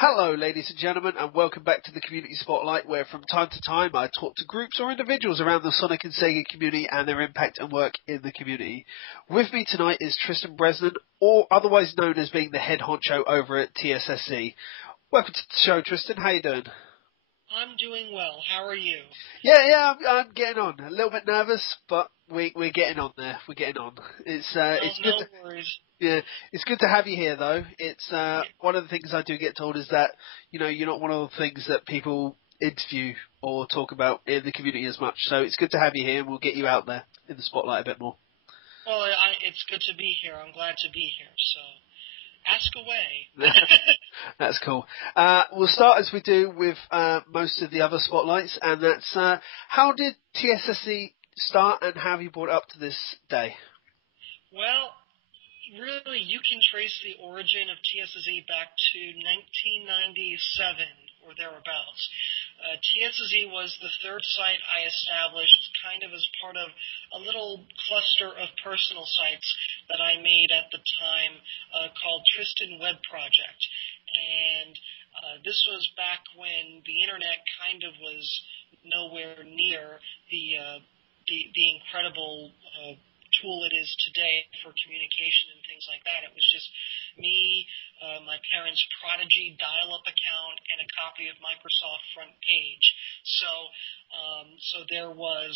Hello, ladies and gentlemen, and welcome back to the Community Spotlight, where from time to time I talk to groups or individuals around the Sonic and Sega community and their impact and work in the community. With me tonight is Tristan Bresnan, or otherwise known as being the head honcho over at TSSZ. Welcome to the show, Tristan. How you doing? I'm doing well. How are you? Yeah, I'm getting on. A little bit nervous, but we're getting on there. We're getting on. It's good. No worries. Yeah, it's good to have you here, though. It's one of the things I do get told is that you're not one of the things that people interview or talk about in the community as much. So it's good to have you here, and we'll get you out there in the spotlight a bit more. Well, it's good to be here. I'm glad to be here. So ask away. That's cool. We'll start as we do with most of the other spotlights, and that's how did TSSZ start, and how have you brought it up to this day? Well, really, you can trace the origin of TSSZ back to 1997 or thereabouts. TSSZ was the third site I established kind of as part of a little cluster of personal sites that I made at the time called Tristan Web Project. And this was back when the internet kind of was nowhere near the incredible tool it is today for communication and things like that. It was just me, my parents' Prodigy dial-up account, and a copy of Microsoft Front Page. So there was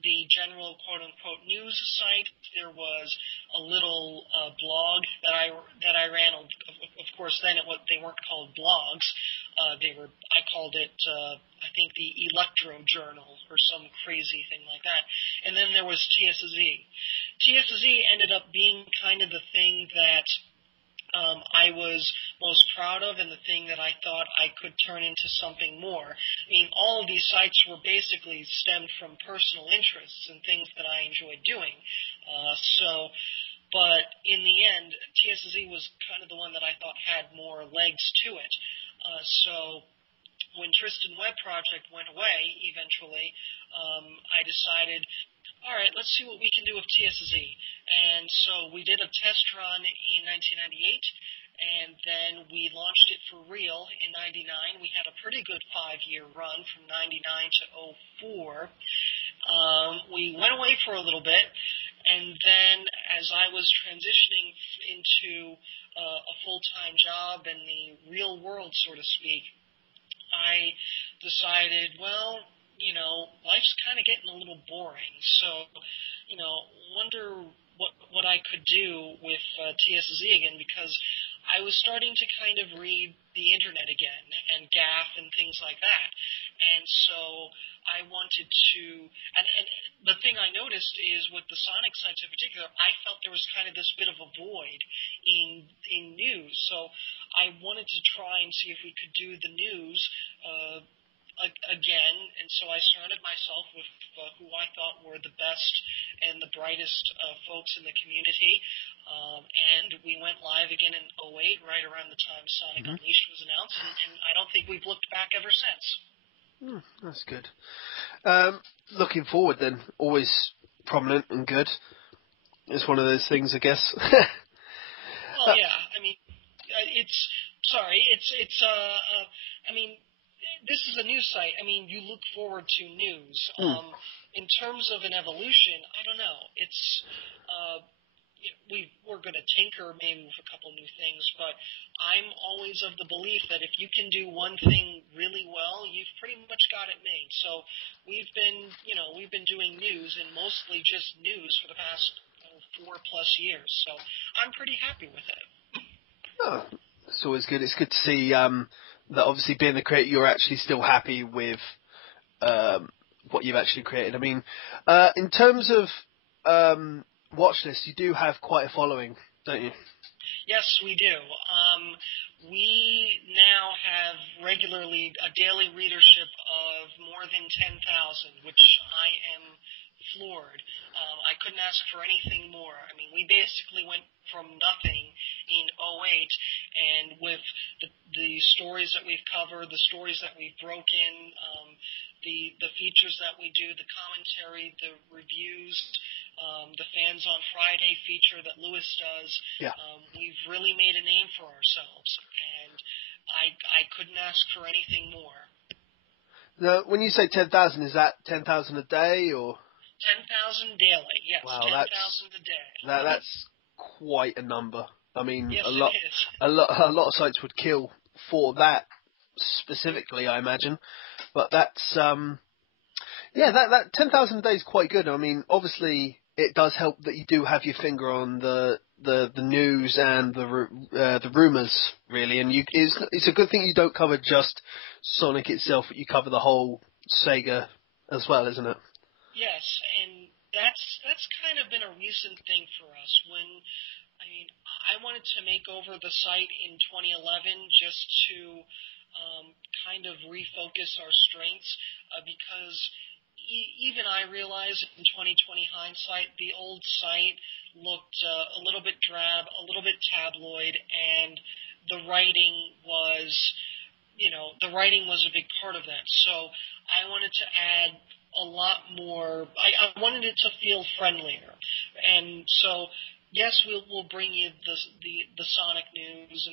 the general quote-unquote news site. There was a little blog that I ran. Of course, then they weren't called blogs. I called it I think the Electro Journal or some crazy thing like that. And then there was TSSZ. TSSZ ended up being kind of the thing that I was most proud of, and the thing that I thought I could turn into something more. I mean, all of these sites were basically stemmed from personal interests and things that I enjoyed doing. But in the end, TSSZ was kind of the one that I thought had more legs to it. So when Tristan Web Project went away, eventually, I decided, all right, let's see what we can do with TSSZ. And so we did a test run in 1998, and then we launched it for real in 99. We had a pretty good 5-year run from 99 to 04. We went away for a little bit, and then as I was transitioning into a full-time job in the real world, so to speak, I decided, well, life's kind of getting a little boring. So, wonder what I could do with TSSZ again, because I was starting to kind of read the internet again and GAF and things like that. And so I wanted to, and the thing I noticed is with the Sonic sites in particular, I felt there was kind of this bit of a void in news. So I wanted to try and see if we could do the news again, and so I surrounded myself with who I thought were the best and the brightest folks in the community, and we went live again in 08, right around the time Sonic Unleashed was announced, and I don't think we've looked back ever since. That's good. Looking forward then, always prominent and good. It's one of those things, I guess. Well, yeah, I mean, I mean, this is a news site. I mean, you look forward to news. In terms of an evolution, I don't know. It's we're going to tinker maybe with a couple new things, but I'm always of the belief that if you can do one thing really well, you've pretty much got it made. So we've been doing news, and mostly just news for the past 4+ years. So I'm pretty happy with it. Oh, it's always good. It's good to see that obviously being the creator, you're actually still happy with what you've actually created. I mean, in terms of watch lists, you do have quite a following, don't you? Yes, we do. We now have regularly a daily readership of more than 10,000, which I am floored. I couldn't ask for anything more. I mean, we basically went from nothing in 08, and with the stories that we've covered, the stories that we've broken, the features that we do, the commentary, the reviews, the Fans on Friday feature that Lewis does, we've really made a name for ourselves. And I couldn't ask for anything more. Now, when you say 10,000, is that 10,000 a day or? 10,000 daily, yes. Wow, 10,000 a day. that's quite a number. I mean, yes, a lot, it is. a lot of sites would kill for that specifically, I imagine. But that's that 10,000 a day is quite good. I mean, obviously, it does help that you do have your finger on the news and the rumors, really. And it's a good thing you don't cover just Sonic itself, but you cover the whole Sega as well, isn't it? Yes, and that's kind of been a recent thing for us. I wanted to make over the site in 2011 just to kind of refocus our strengths because even I realized in 2020 hindsight, the old site looked a little bit drab, a little bit tabloid, and the writing was, a big part of that. So I wanted to add a lot more. I wanted it to feel friendlier, and so yes, we'll bring you the Sonic news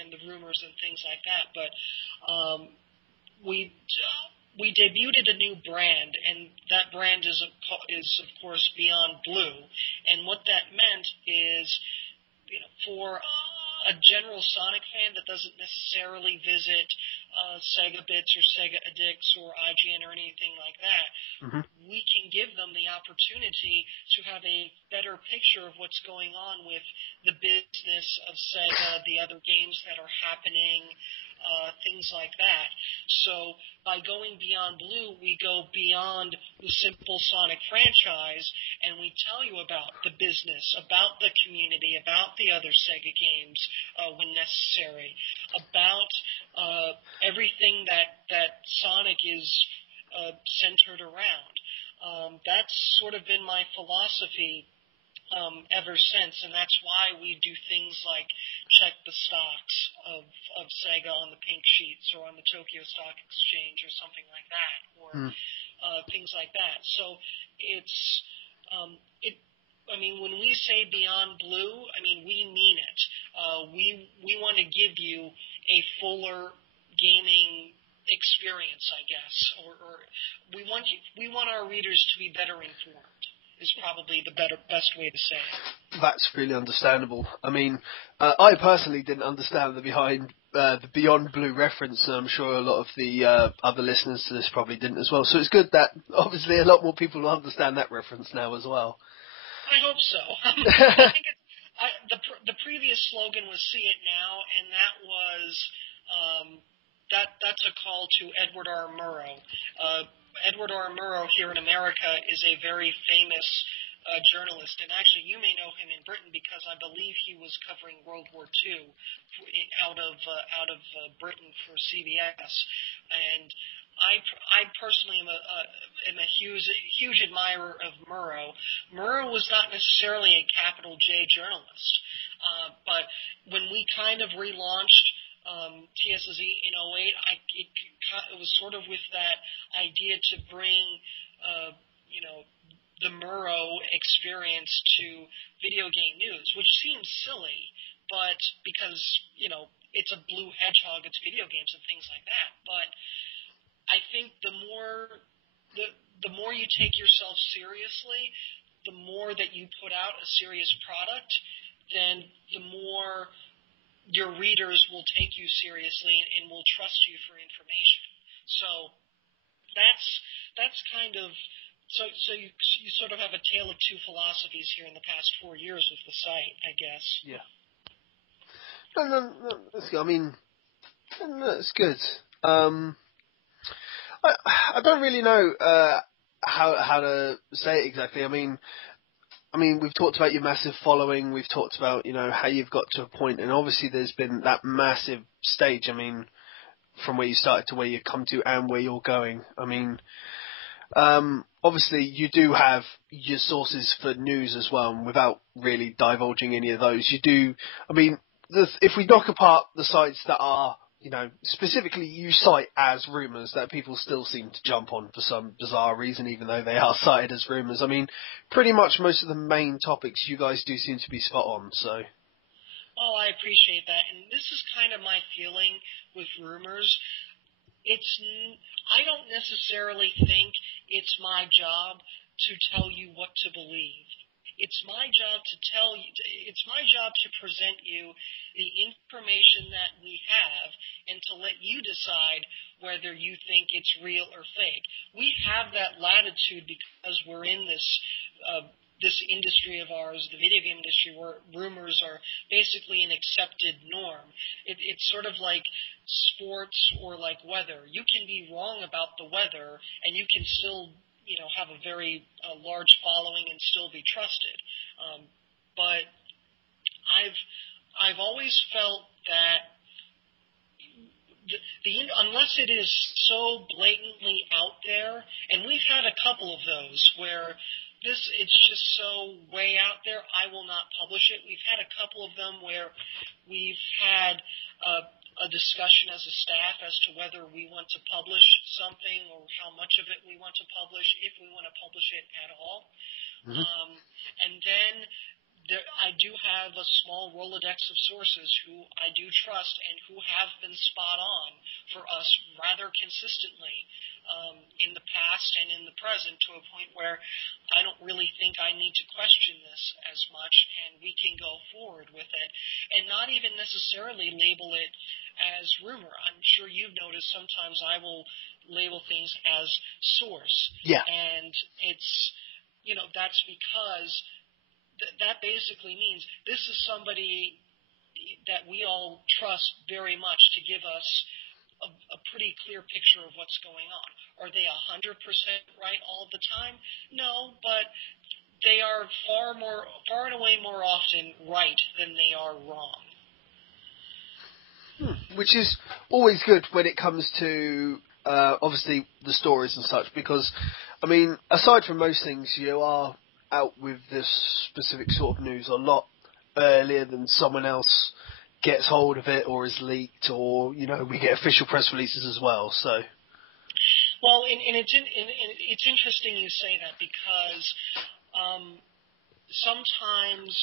and the rumors and things like that, but we debuted a new brand, and that brand is of course Beyond Blue, and what that meant is, for a general Sonic fan that doesn't necessarily visit Sega Bits or Sega Addicts or IGN or anything like that, we can give them the opportunity to have a better picture of what's going on with the business of Sega, the other games that are happening, things like that. So by going Beyond Blue, we go beyond the simple Sonic franchise, and we tell you about the business, about the community, about the other Sega games when necessary, about everything that Sonic is centered around. That's sort of been my philosophy ever since, and that's why we do things like check the stocks of Sega on the pink sheets or on the Tokyo Stock Exchange or something like that, or things like that. So when we say Beyond Blue, we mean it. We want to give you a fuller gaming experience, I guess, or we want our readers to be better informed. Is probably the best way to say it. That's really understandable. I mean, I personally didn't understand the Beyond Blue reference, and I'm sure a lot of the other listeners to this probably didn't as well. So it's good that obviously a lot more people will understand that reference now as well. I hope so. I think the previous slogan was "See It Now," and that was that's a call to Edward R. Murrow. Edward R. Murrow here in America is a very famous journalist, and actually you may know him in Britain because I believe he was covering World War II out of Britain for CBS. And I personally am a huge admirer of Murrow. Murrow was not necessarily a capital J journalist, but when we kind of relaunched TSSZ in 08, it was sort of with that idea to bring, the Murrow experience to video game news, which seems silly, but because, it's a blue hedgehog, it's video games and things like that. But I think the more you take yourself seriously, the more that you put out a serious product, then the more your readers will take you seriously and will trust you for information. So that's kind of so you sort of have a tale of two philosophies here in the past 4 years with the site, I guess. Yeah. No, that's good. I mean, that's good. I don't really know how to say it exactly. I mean, we've talked about your massive following. We've talked about, how you've got to a point, and obviously there's been that massive stage. I mean, from where you started to where you come to and where you're going. I mean, obviously you do have your sources for news as well, and without really divulging any of those, you do. I mean, if we knock apart the sites that are, specifically you cite as rumours that people still seem to jump on for some bizarre reason, even though they are cited as rumours. I mean, pretty much most of the main topics you guys do seem to be spot on, so. Oh, I appreciate that. And this is kind of my feeling with rumors. I don't necessarily think it's my job to tell you what to believe. It's my job to present you the information that we have and to let you decide whether you think it's real or fake. We have that latitude because we're in this industry of ours, the video game industry, where rumors are basically an accepted norm. It's sort of like sports or like weather. You can be wrong about the weather and you can still have a very large following and still be trusted. But I've always felt that unless it is so blatantly out there, and we've had a couple of those where it's just so way out there, I will not publish it. We've had a couple of them where we've had a discussion as a staff as to whether we want to publish something or how much of it we want to publish, if we want to publish it at all. Mm-hmm. And then I do have a small Rolodex of sources who I do trust and who have been spot on for us rather consistently in the past and in the present, to a point where I don't really think I need to question this as much, and we can go forward with it and not even necessarily label it as rumor. I'm sure you've noticed sometimes I will label things as source. Yeah. And it's, that's because that basically means this is somebody that we all trust very much to give us a pretty clear picture of what's going on. Are they 100% right all the time? No, but they are far and away more often right than they are wrong. Which is always good when it comes to obviously the stories and such, because I mean, aside from most things, you are out with this specific sort of news a lot earlier than someone else gets hold of it or is leaked, or we get official press releases as well. So, well, and it's interesting you say that, because sometimes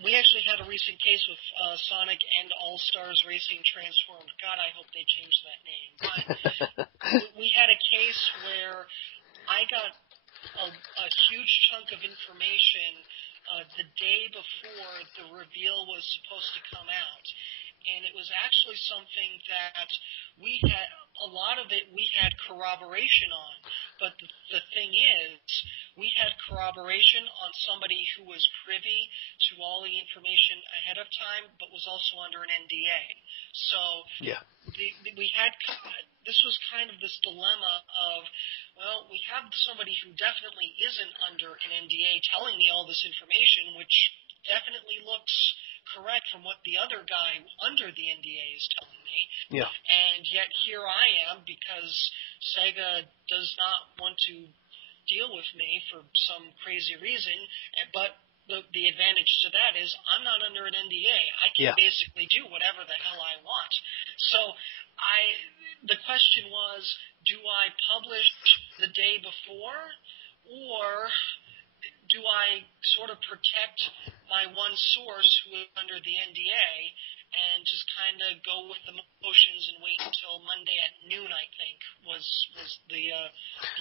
we actually had a recent case with Sonic and All Stars Racing Transformed. God, I hope they changed that name. But we had a case where I got a huge chunk of information the day before the reveal was supposed to come out. And it was actually something that a lot of it we had corroboration on. But the thing is, we had corroboration on somebody who was privy to all the information ahead of time, but was also under an NDA. So yeah. This was kind of this dilemma of, well, we have somebody who definitely isn't under an NDA telling me all this information, which definitely looks correct from what the other guy under the NDA is telling me. Yeah. And yet here I am, because Sega does not want to deal with me for some crazy reason, but the advantage to that is I'm not under an NDA. I can basically do whatever the hell I want. So the question was, do I publish the day before, or do I sort of protect my one source who is under the NDA and just kind of go with the motions and wait until Monday at noon, I think, was the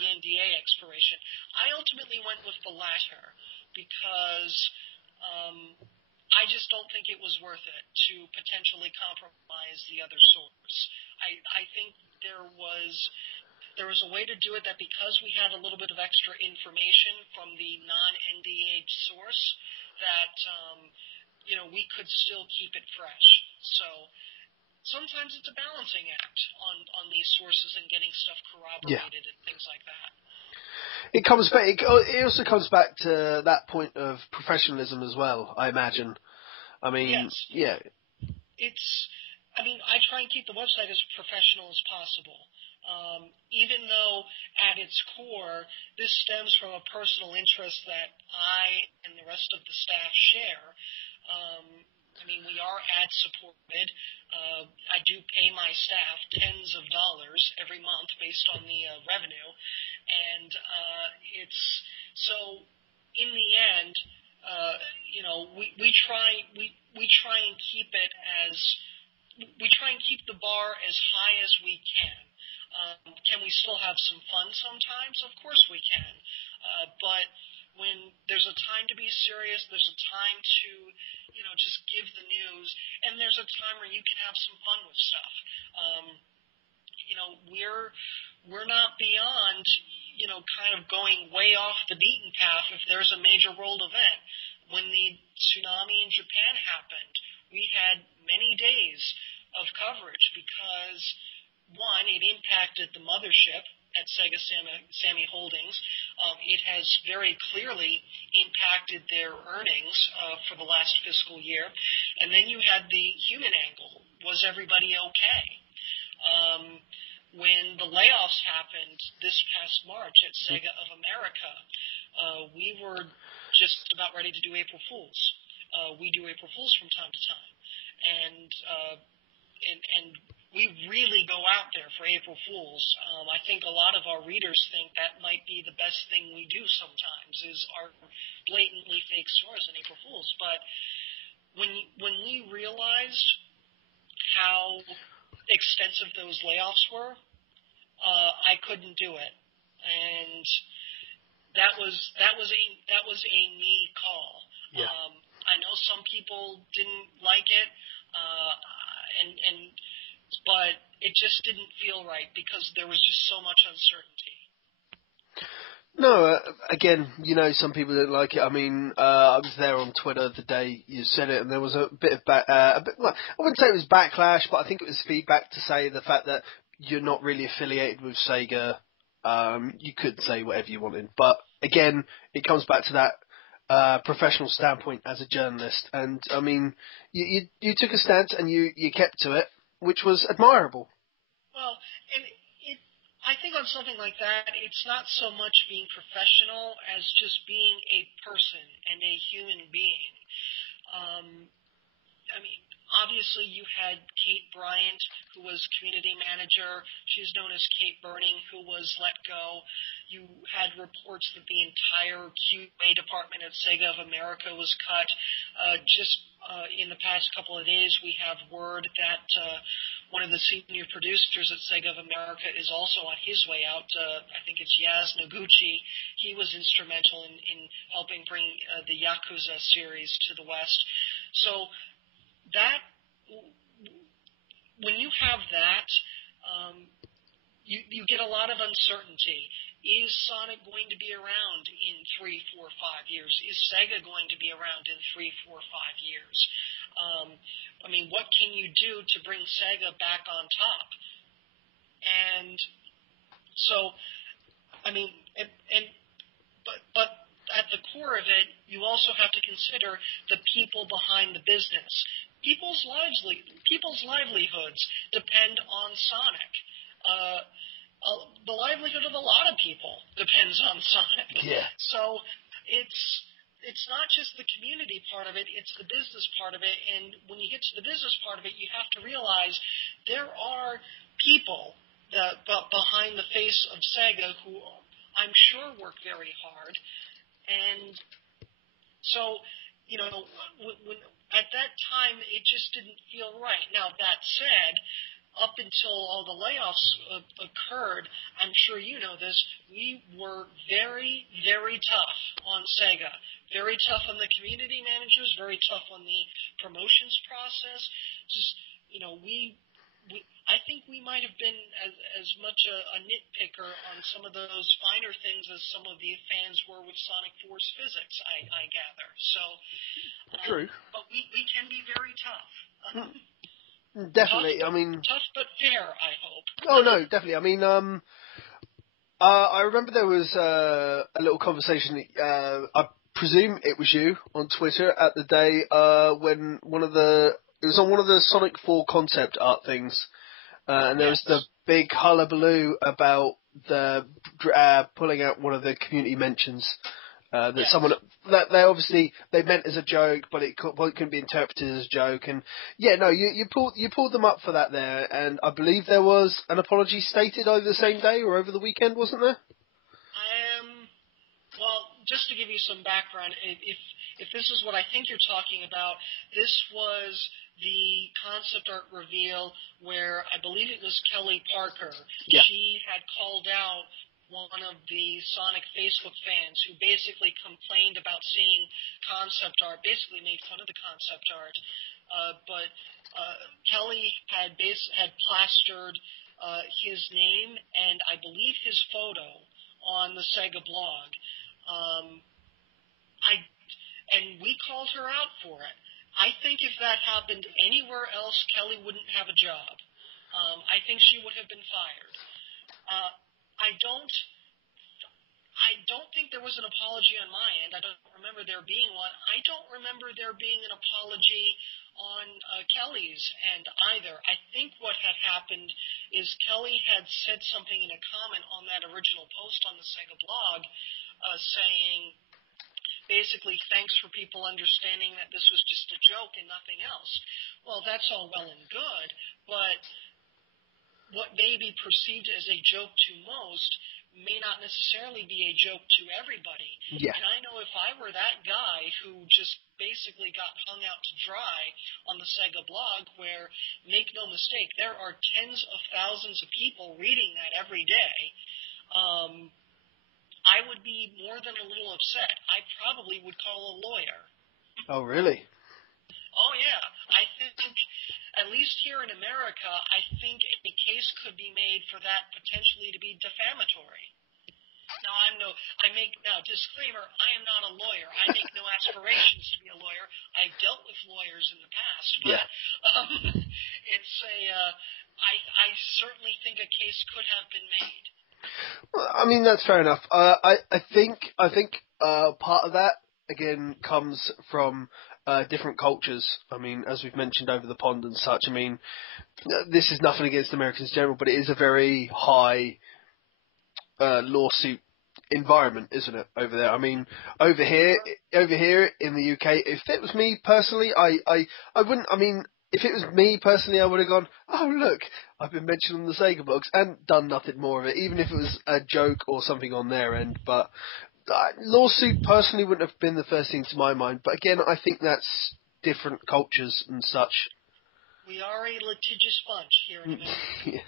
NDA expiration. I ultimately went with the latter, because I just don't think it was worth it to potentially compromise the other source. I think there was a way to do it, that because we had a little bit of extra information from the non-NDA source, that we could still keep it fresh. So sometimes it's a balancing act on these sources and getting stuff corroborated and things like that. It comes back. It also comes back to that point of professionalism as well, I imagine. I mean, yes. I try and keep the website as professional as possible. Even though at its core, this stems from a personal interest that I and the rest of the staff share. We are ad-supported. I do pay my staff tens of dollars every month based on the revenue. And in the end, we try and keep it as we try and keep the bar as high as we can. Can we still have some fun sometimes? Of course we can. But when there's a time to be serious, there's a time to, just give the news, and there's a time where you can have some fun with stuff. We're not beyond, kind of going way off the beaten path if there's a major world event. When the tsunami in Japan happened, we had many days of coverage because, one, it impacted the mothership at Sega Sammy Holdings. It has very clearly impacted their earnings for the last fiscal year. And then you had the human angle. Was everybody okay? When the layoffs happened this past March at Sega of America, we were just about ready to do April Fools. We do April Fools from time to time. And we really go out there for April Fools. I think a lot of our readers think that might be the best thing we do sometimes is our blatantly fake stores on April Fools. But when we realized how extensive those layoffs were, I couldn't do it, and that was a me call. Yeah. I know some people didn't like it, but it just didn't feel right because there was just so much uncertainty. No, again, some people didn't like it. I mean, I was there on Twitter the day you said it, and there was a bit of well, I wouldn't say it was backlash, but I think it was feedback to say the fact that you're not really affiliated with Sega. You could say whatever you wanted, but again, it comes back to that professional standpoint as a journalist. And I mean, you took a stance and you kept to it, which was admirable. Well, and I think on something like that, it's not so much being professional as just being a person and a human being. I mean, obviously you had Kate Bryant, who was community manager. She's known as Kate Burning, who was let go. You had reports that the entire QA department at Sega of America was cut. In the past couple of days, we have word that one of the senior producers at Sega of America is also on his way out. I think it's Yaz Noguchi. He was instrumental in helping bring the Yakuza series to the West. So that, when you have that, you get a lot of uncertainty. Is Sonic going to be around in 3, 4, 5 years? Is Sega going to be around in 3, 4, 5 years? I mean, what can you do to bring Sega back on top? And so, I mean, but at the core of it, you also have to consider the people behind the business. People's livelihoods depend on Sonic. The livelihood of a lot of people depends on Sonic. Yeah. So it's not just the community part of it, it's the business part of it. And when you get to the business part of it, you have to realize there are people behind the face of Sega who I'm sure work very hard. And so, when at that time, it just didn't feel right. Now, that said, up until all the layoffs occurred, I'm sure you know this, we were very, very tough on Sega. Very tough on the community managers, very tough on the promotions process. Just, I think we might have been as much a nitpicker on some of those finer things as some of the fans were with Sonic Force Physics, I gather. So, True. But we can be very tough. Definitely. Tough, I mean, tough but fair, I hope. Oh no, definitely. I mean, I remember there was a little conversation. I presume it was you on Twitter at the day when it was on one of the Sonic 4 concept art things, and there was the big hullabaloo about the pulling out one of the community mentions. That someone that they meant as a joke, but it couldn't be interpreted as a joke. And you pulled them up for that there, and I believe there was an apology stated either the same day or over the weekend, wasn't there? Well, just to give you some background, if this is what I think you're talking about, this was the concept art reveal where I believe it was Kelly Parker. Yeah. She had called out one of the Sonic Facebook fans who basically complained about seeing concept art, basically made fun of the concept art. But Kelly had plastered his name and I believe his photo on the Sega blog. And we called her out for it. I think if that happened anywhere else, Kelly wouldn't have a job. I think she would have been fired. I don't think there was an apology on my end. I don't remember there being one. I don't remember there being an apology on Kelly's end either. I think what had happened is Kelly had said something in a comment on that original post on the Sega blog saying, basically, thanks for people understanding that this was just a joke and nothing else. Well, that's all well and good, but what may be perceived as a joke to most may not necessarily be a joke to everybody. Yeah. And I know if I were that guy who just basically got hung out to dry on the Sega blog, where, make no mistake, there are tens of thousands of people reading that every day, I would be more than a little upset. I probably would call a lawyer. Oh, really? Oh, yeah. I think, at least here in America, I think a case could be made for that potentially to be defamatory. Now, disclaimer, I am not a lawyer. I make no aspirations to be a lawyer. I've dealt with lawyers in the past, but I certainly think a case could have been made. Well, I mean, that's fair enough. I think part of that again comes from different cultures. I mean, as we've mentioned over the pond and such. I mean, this is nothing against Americans in general, but it is a very high lawsuit environment, isn't it, over there? I mean, over here in the UK, if it was me personally, I wouldn't. I mean, if it was me personally, I would have gone, oh, look, I've been mentioned on the Sega blogs and done nothing more of it, even if it was a joke or something on their end. But lawsuit personally wouldn't have been the first thing to my mind. But again, I think that's different cultures and such. We are a litigious bunch here in America. Yeah.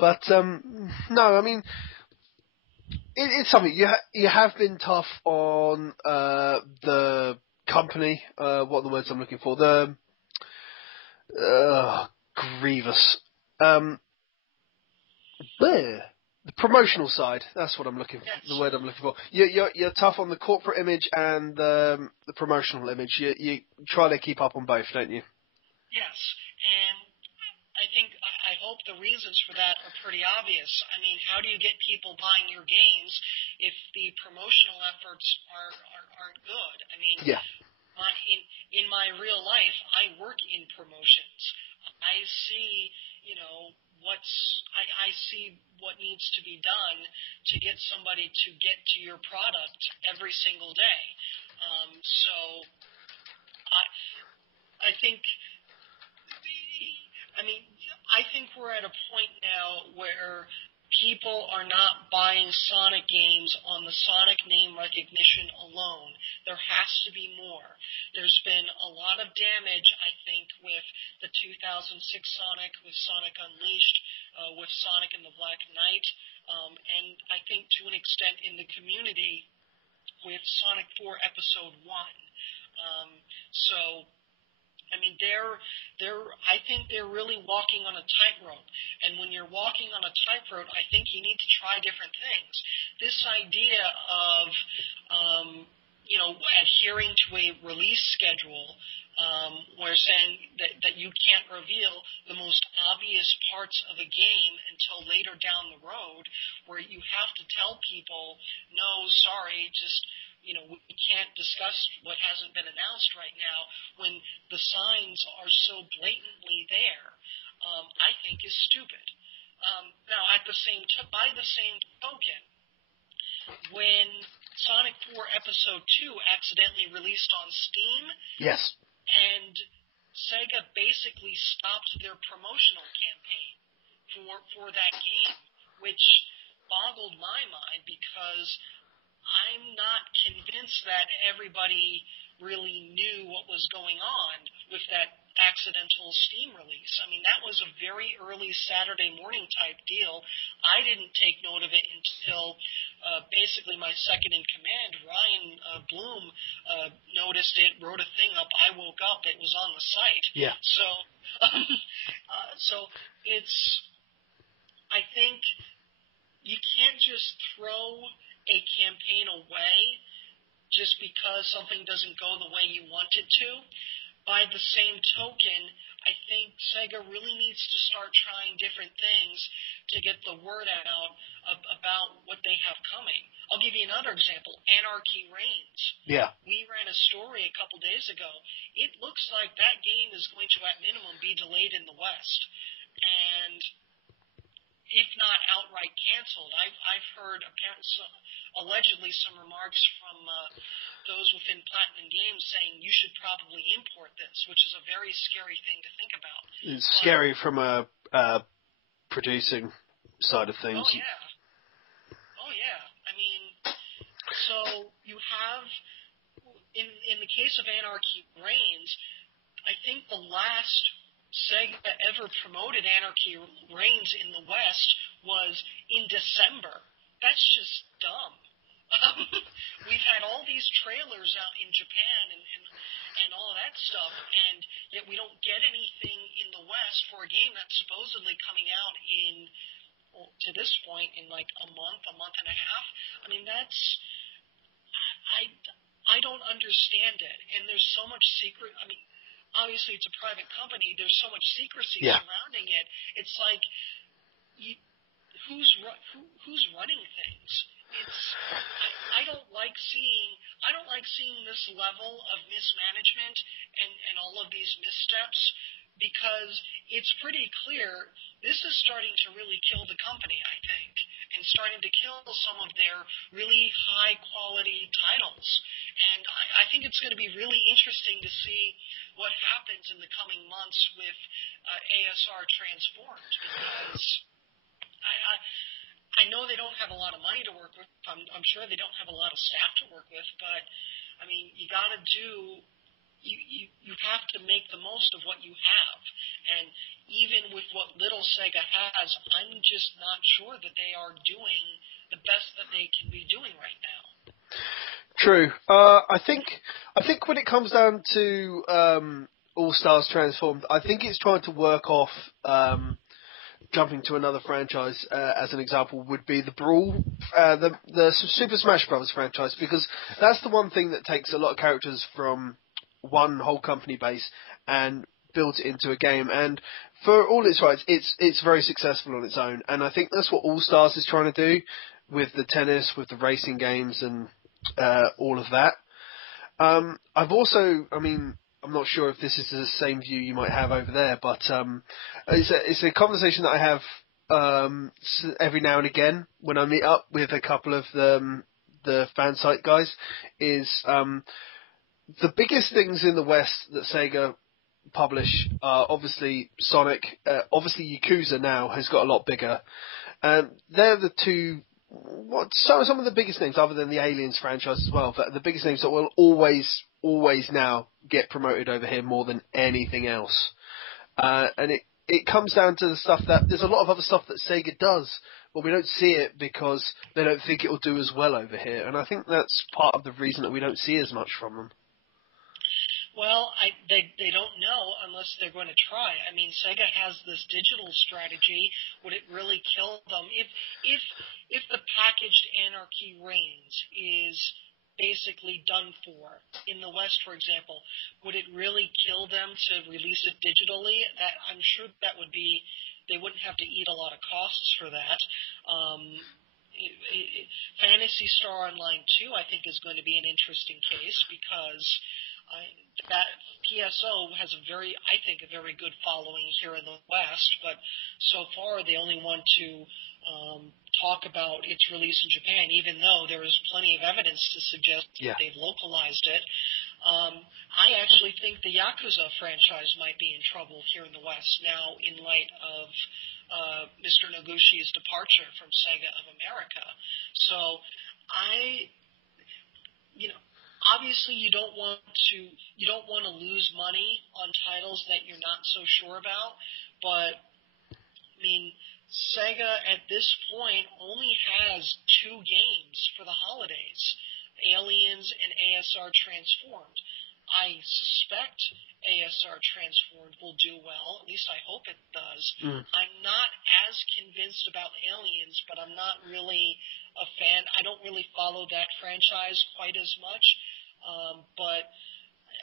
But, no, I mean, it's something. You have been tough on the company, what are the words I'm looking for? Grievous. The promotional side. That's what I'm looking for. Yes. The word I'm looking for. You're tough on the corporate image and the promotional image. You try to keep up on both, don't you? Yes, and I hope the reasons for that are pretty obvious. I mean, how do you get people buying your games if the promotional efforts aren't good? I mean, yeah. In my real life, I work in promotions. I see, I see what needs to be done to get somebody to get to your product every single day. So I think we're at a point now where people are not buying Sonic games on the Sonic name recognition alone. There has to be more. There's been a lot of damage, I think, with the 2006 Sonic, with Sonic Unleashed, with Sonic and the Black Knight, and I think to an extent in the community with Sonic 4 Episode 1. I mean, I think they're really walking on a tightrope. And when you're walking on a tightrope, I think you need to try different things. This idea of, adhering to a release schedule, where saying that you can't reveal the most obvious parts of a game until later down the road, where you have to tell people, no, sorry, just, we can't discuss what hasn't been announced right now when the signs are so blatantly there, I think is stupid. Now, by the same token, when Sonic 4 Episode 2 accidentally released on Steam, yes, and Sega basically stopped their promotional campaign for that game, which boggled my mind because I'm not convinced that everybody really knew what was going on with that accidental Steam release. I mean, that was a very early Saturday morning type deal. I didn't take note of it until basically my second in command, Ryan Bloom, noticed it, wrote a thing up. I woke up, it was on the site. Yeah. So I think you can't just throw a campaign away just because something doesn't go the way you want it to. By the same token, I think Sega really needs to start trying different things to get the word out about what they have coming. I'll give you another example, Anarchy Reigns. Yeah. We ran a story a couple days ago. It looks like that game is going to, at minimum, be delayed in the West. And if not outright canceled. I've heard allegedly some remarks from those within Platinum Games saying you should probably import this, which is a very scary thing to think about. It's scary from a producing side of things. Oh yeah. I mean, so you have in the case of Anarchy Reigns, I think the last Sega ever promoted Anarchy Reigns in the West was in December. That's just dumb. We've had all these trailers out in Japan and all of that stuff, and yet we don't get anything in the West for a game that's supposedly coming out in, to this point, in like a month and a half. I mean, I don't understand it, and there's so much secret. I mean, obviously it's a private company. There's so much secrecy surrounding it. It's like, who's running things? I don't like seeing this level of mismanagement and all of these missteps, because it's pretty clear this is starting to really kill the company, I think, and starting to kill some of their really high-quality titles. And I think it's going to be really interesting to see what happens in the coming months with ASR Transformed, because I know they don't have a lot of money to work with. I'm sure they don't have a lot of staff to work with, but, I mean, you got to do... You have to make the most of what you have. And even with what little Sega has, I'm just not sure that they are doing the best that they can be doing right now. True. I think when it comes down to All Stars Transformed, I think it's trying to work off jumping to another franchise. As an example, would be the Brawl, the Super Smash Bros. Franchise, because that's the one thing that takes a lot of characters from one whole company base and builds it into a game. And for all its rights, it's very successful on its own. And I think that's what All Stars is trying to do with the tennis, with the racing games, and all of that. I've also, I mean, I'm not sure if this is the same view you might have over there, but it's a conversation that I have every now and again when I meet up with a couple of the fan site guys, is the biggest things in the West that Sega publish are obviously Sonic, obviously Yakuza now has got a lot bigger. They're the two, some of the biggest names other than the Aliens franchise as well, but the biggest names that will always now get promoted over here more than anything else. And it comes down to the stuff that, there's a lot of other stuff that Sega does, but we don't see it because they don't think it will do as well over here. And I think that's part of the reason that we don't see as much from them. Well, they don't know unless they're going to try. I mean, Sega has this digital strategy. Would it really kill them? If the packaged Anarchy Reigns is basically done for in the West, for example, would it really kill them to release it digitally? I'm sure that would be. They wouldn't have to eat a lot of costs for that. Phantasy Star Online 2, I think, is going to be an interesting case because that PSO has a very good following here in the West, but so far they only want to talk about its release in Japan, even though there is plenty of evidence to suggest that they've localized it. I actually think the Yakuza franchise might be in trouble here in the West now in light of Mr. Nogushi's departure from Sega of America. So obviously you don't want to lose money on titles that you're not so sure about, but I mean, Sega at this point only has 2 games for the holidays, Aliens and ASR Transformed. I suspect ASR Transformed will do well, at least I hope it does. I'm not as convinced about Aliens, but I'm not really a fan. I don't really follow that franchise quite as much, but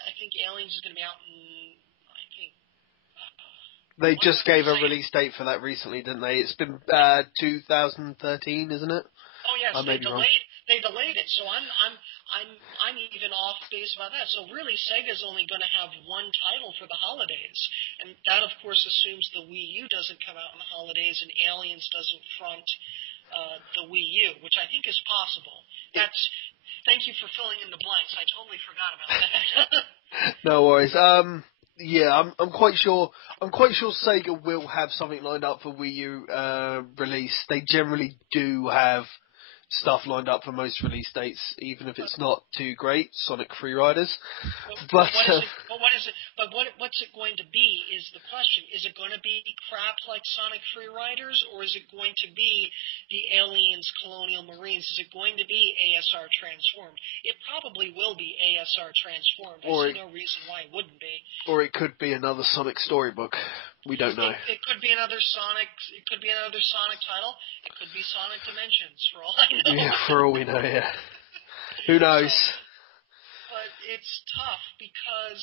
I think Aliens is going to be out in, I think... They just gave a release date for that recently, didn't they? It's been 2013, isn't it? Oh yes, they delayed it. So I'm even off base about that. So really, Sega's only going to have one title for the holidays, and that of course assumes the Wii U doesn't come out on the holidays and Aliens doesn't front the Wii U, which I think is possible. Thank you for filling in the blanks. I totally forgot about that. No worries. Yeah, I'm quite sure Sega will have something lined up for Wii U release. They generally do have stuff lined up for most release dates, even if it's not too great. Sonic Free Riders, what's it going to be? Is the question? Is it going to be crap like Sonic Free Riders, or is it going to be the Aliens Colonial Marines? Is it going to be ASR Transformed? It probably will be ASR Transformed. I see no reason why it wouldn't be. Or it could be another Sonic storybook. We don't know. It could be another Sonic. It could be another Sonic title. It could be Sonic Dimensions, for all I know. Yeah, for all we know. Yeah. Who knows? But it's tough because,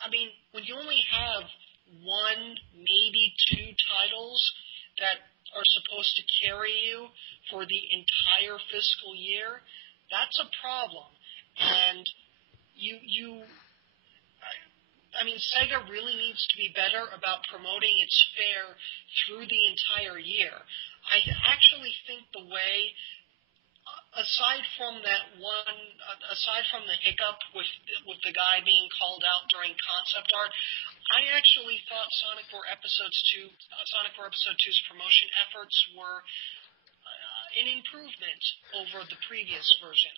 I mean, when you only have 1, maybe 2 titles that are supposed to carry you for the entire fiscal year, that's a problem. And I mean, Sega really needs to be better about promoting its fare through the entire year. I actually think the way, aside from the hiccup with the guy being called out during concept art, I actually thought Sonic 4 Episode 2's promotion efforts were an improvement over the previous version.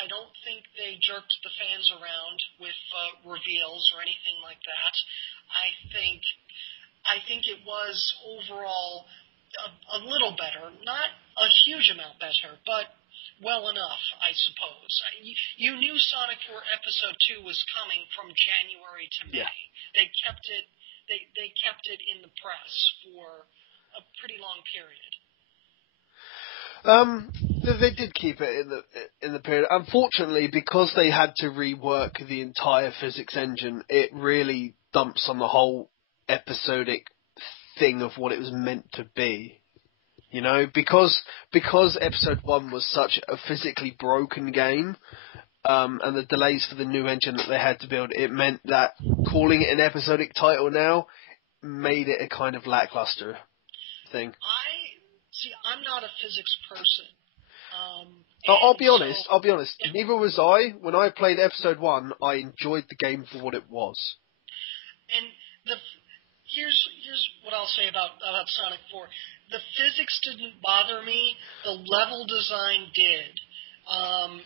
I don't think they jerked the fans around with reveals or anything like that. I think it was overall a little better, not a huge amount better, but well enough, I suppose. You knew Sonic 4 Episode 2 was coming from January to May. Yeah. They kept it in the press for a pretty long period. They did keep it in the period. Unfortunately, because they had to rework the entire physics engine, it really dumps on the whole episodic thing of what it was meant to be. You know, because Episode 1 was such a physically broken game, and the delays for the new engine that they had to build, it meant that calling it an episodic title now made it a kind of lackluster thing. I'm not a physics person. I'll be honest. Yeah. Neither was I. When I played Episode 1, I enjoyed the game for what it was. And here's what I'll say about Sonic 4. The physics didn't bother me. The level design did. And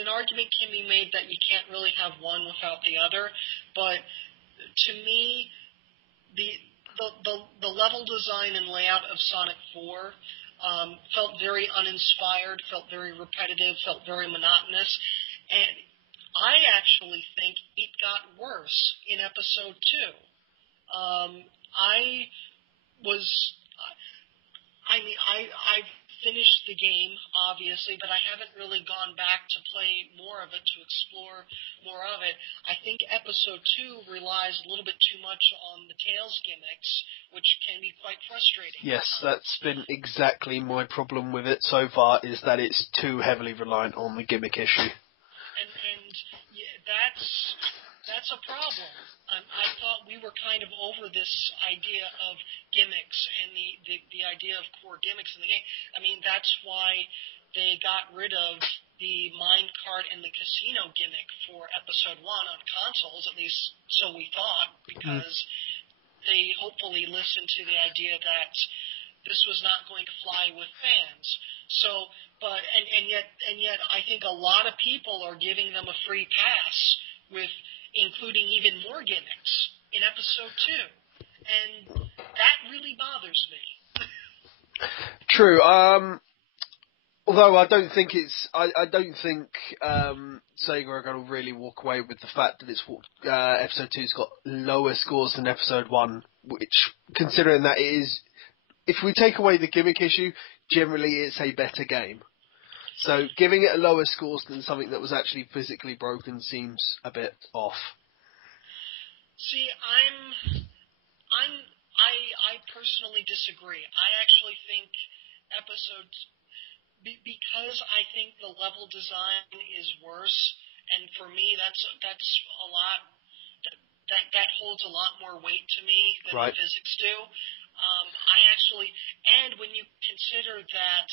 an argument can be made that you can't really have one without the other. But to me, the level design and layout of Sonic 4 felt very uninspired, felt very repetitive, felt very monotonous, and I actually think it got worse in Episode 2. I finished the game, obviously, but I haven't really gone back to play more of it, to explore more of it. I think Episode 2 relies a little bit too much on the Tails gimmicks, which can be quite frustrating. Yes, that's been exactly my problem with it so far, is that it's too heavily reliant on the gimmick issue. And yeah, that's a problem. I thought we were kind of over this idea of gimmicks and the idea of core gimmicks in the game. I mean, that's why they got rid of the minecart and the casino gimmick for Episode 1 on consoles, at least so we thought, because they hopefully listened to the idea that this was not going to fly with fans. So But and yet I think a lot of people are giving them a free pass with including even more gimmicks in episode 2, and that really bothers me. True. Although I don't think Sega are going to really walk away with the fact that episode 2's got lower scores than episode 1, which, considering that it is, if we take away the gimmick issue, generally it's a better game. So giving it a lower scores than something that was actually physically broken seems a bit off. See, I personally disagree. I actually think episodes, because I think the level design is worse, and for me that's a lot. That holds a lot more weight to me than Right. the physics do. And when you consider that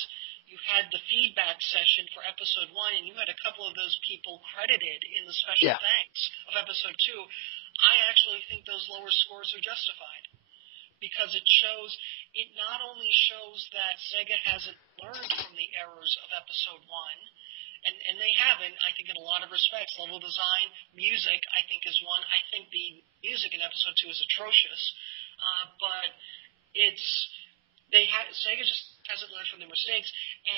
you had the feedback session for episode 1, and you had a couple of those people credited in the special thanks of episode 2, I actually think those lower scores are justified. Because it not only shows that Sega hasn't learned from the errors of episode 1, and they haven't, I think, in a lot of respects. Level design, music, I think, is one. I think the music in episode 2 is atrocious. But Sega just hasn't learned from their mistakes.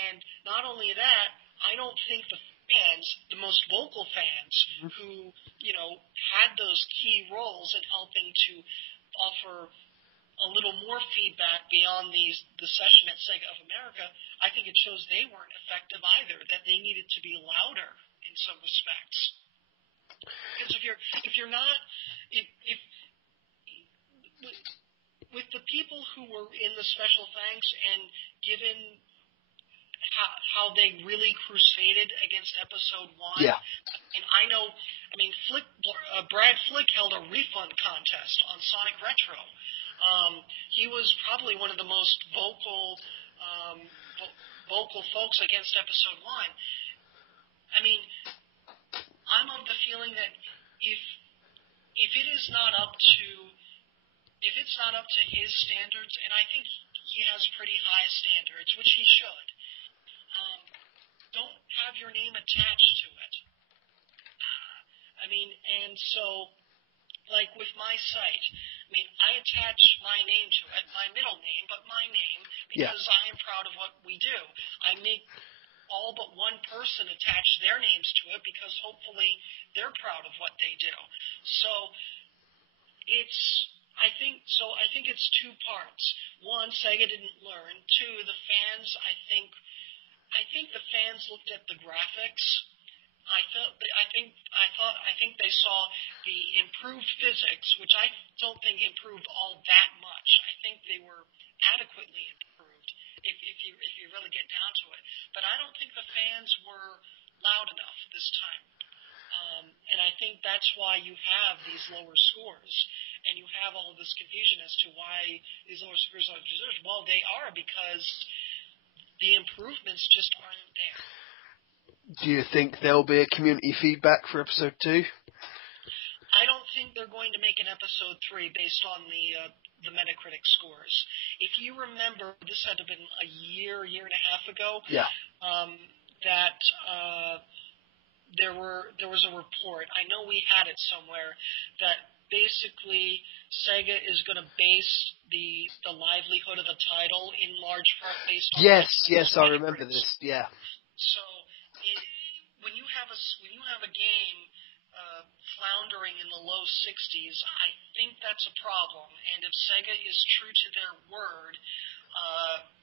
And not only that, I don't think the fans, the most vocal fans, who, had those key roles in helping to offer a little more feedback beyond the session at Sega of America, I think it shows they weren't effective either, that they needed to be louder in some respects. Because if you're not, with the people who were in the special thanks and given how they really crusaded against episode 1, and Brad Flick held a refund contest on Sonic Retro. He was probably one of the most vocal folks against episode 1. I mean, I'm of the feeling that if it's not up to his standards, and I think he has pretty high standards, which he should, don't have your name attached to it. And so, like with my site, I attach my name to it, my middle name, but my name, because I am proud of what we do. I make all but one person attach their names to it because hopefully they're proud of what they do. So I think it's two parts. One, Sega didn't learn. Two, the fans, I think the fans looked at the graphics. I think they saw the improved physics, which I don't think improved all that much. I think they were adequately improved if you really get down to it. But I don't think the fans were loud enough this time. And I think that's why you have these lower scores, and you have all of this confusion as to why these lower scores are deserved. Well, they are because the improvements just aren't there. Do you think there'll be a community feedback for episode 2? I don't think they're going to make an episode 3 based on the Metacritic scores. If you remember, this had to have been a year and a half ago. Yeah. That there was a report. I know we had it somewhere that basically Sega is going to base the livelihood of the title in large part based on. Yes, I remember this. Yeah. So when you have a game floundering in the low 60s, I think that's a problem. And if Sega is true to their word,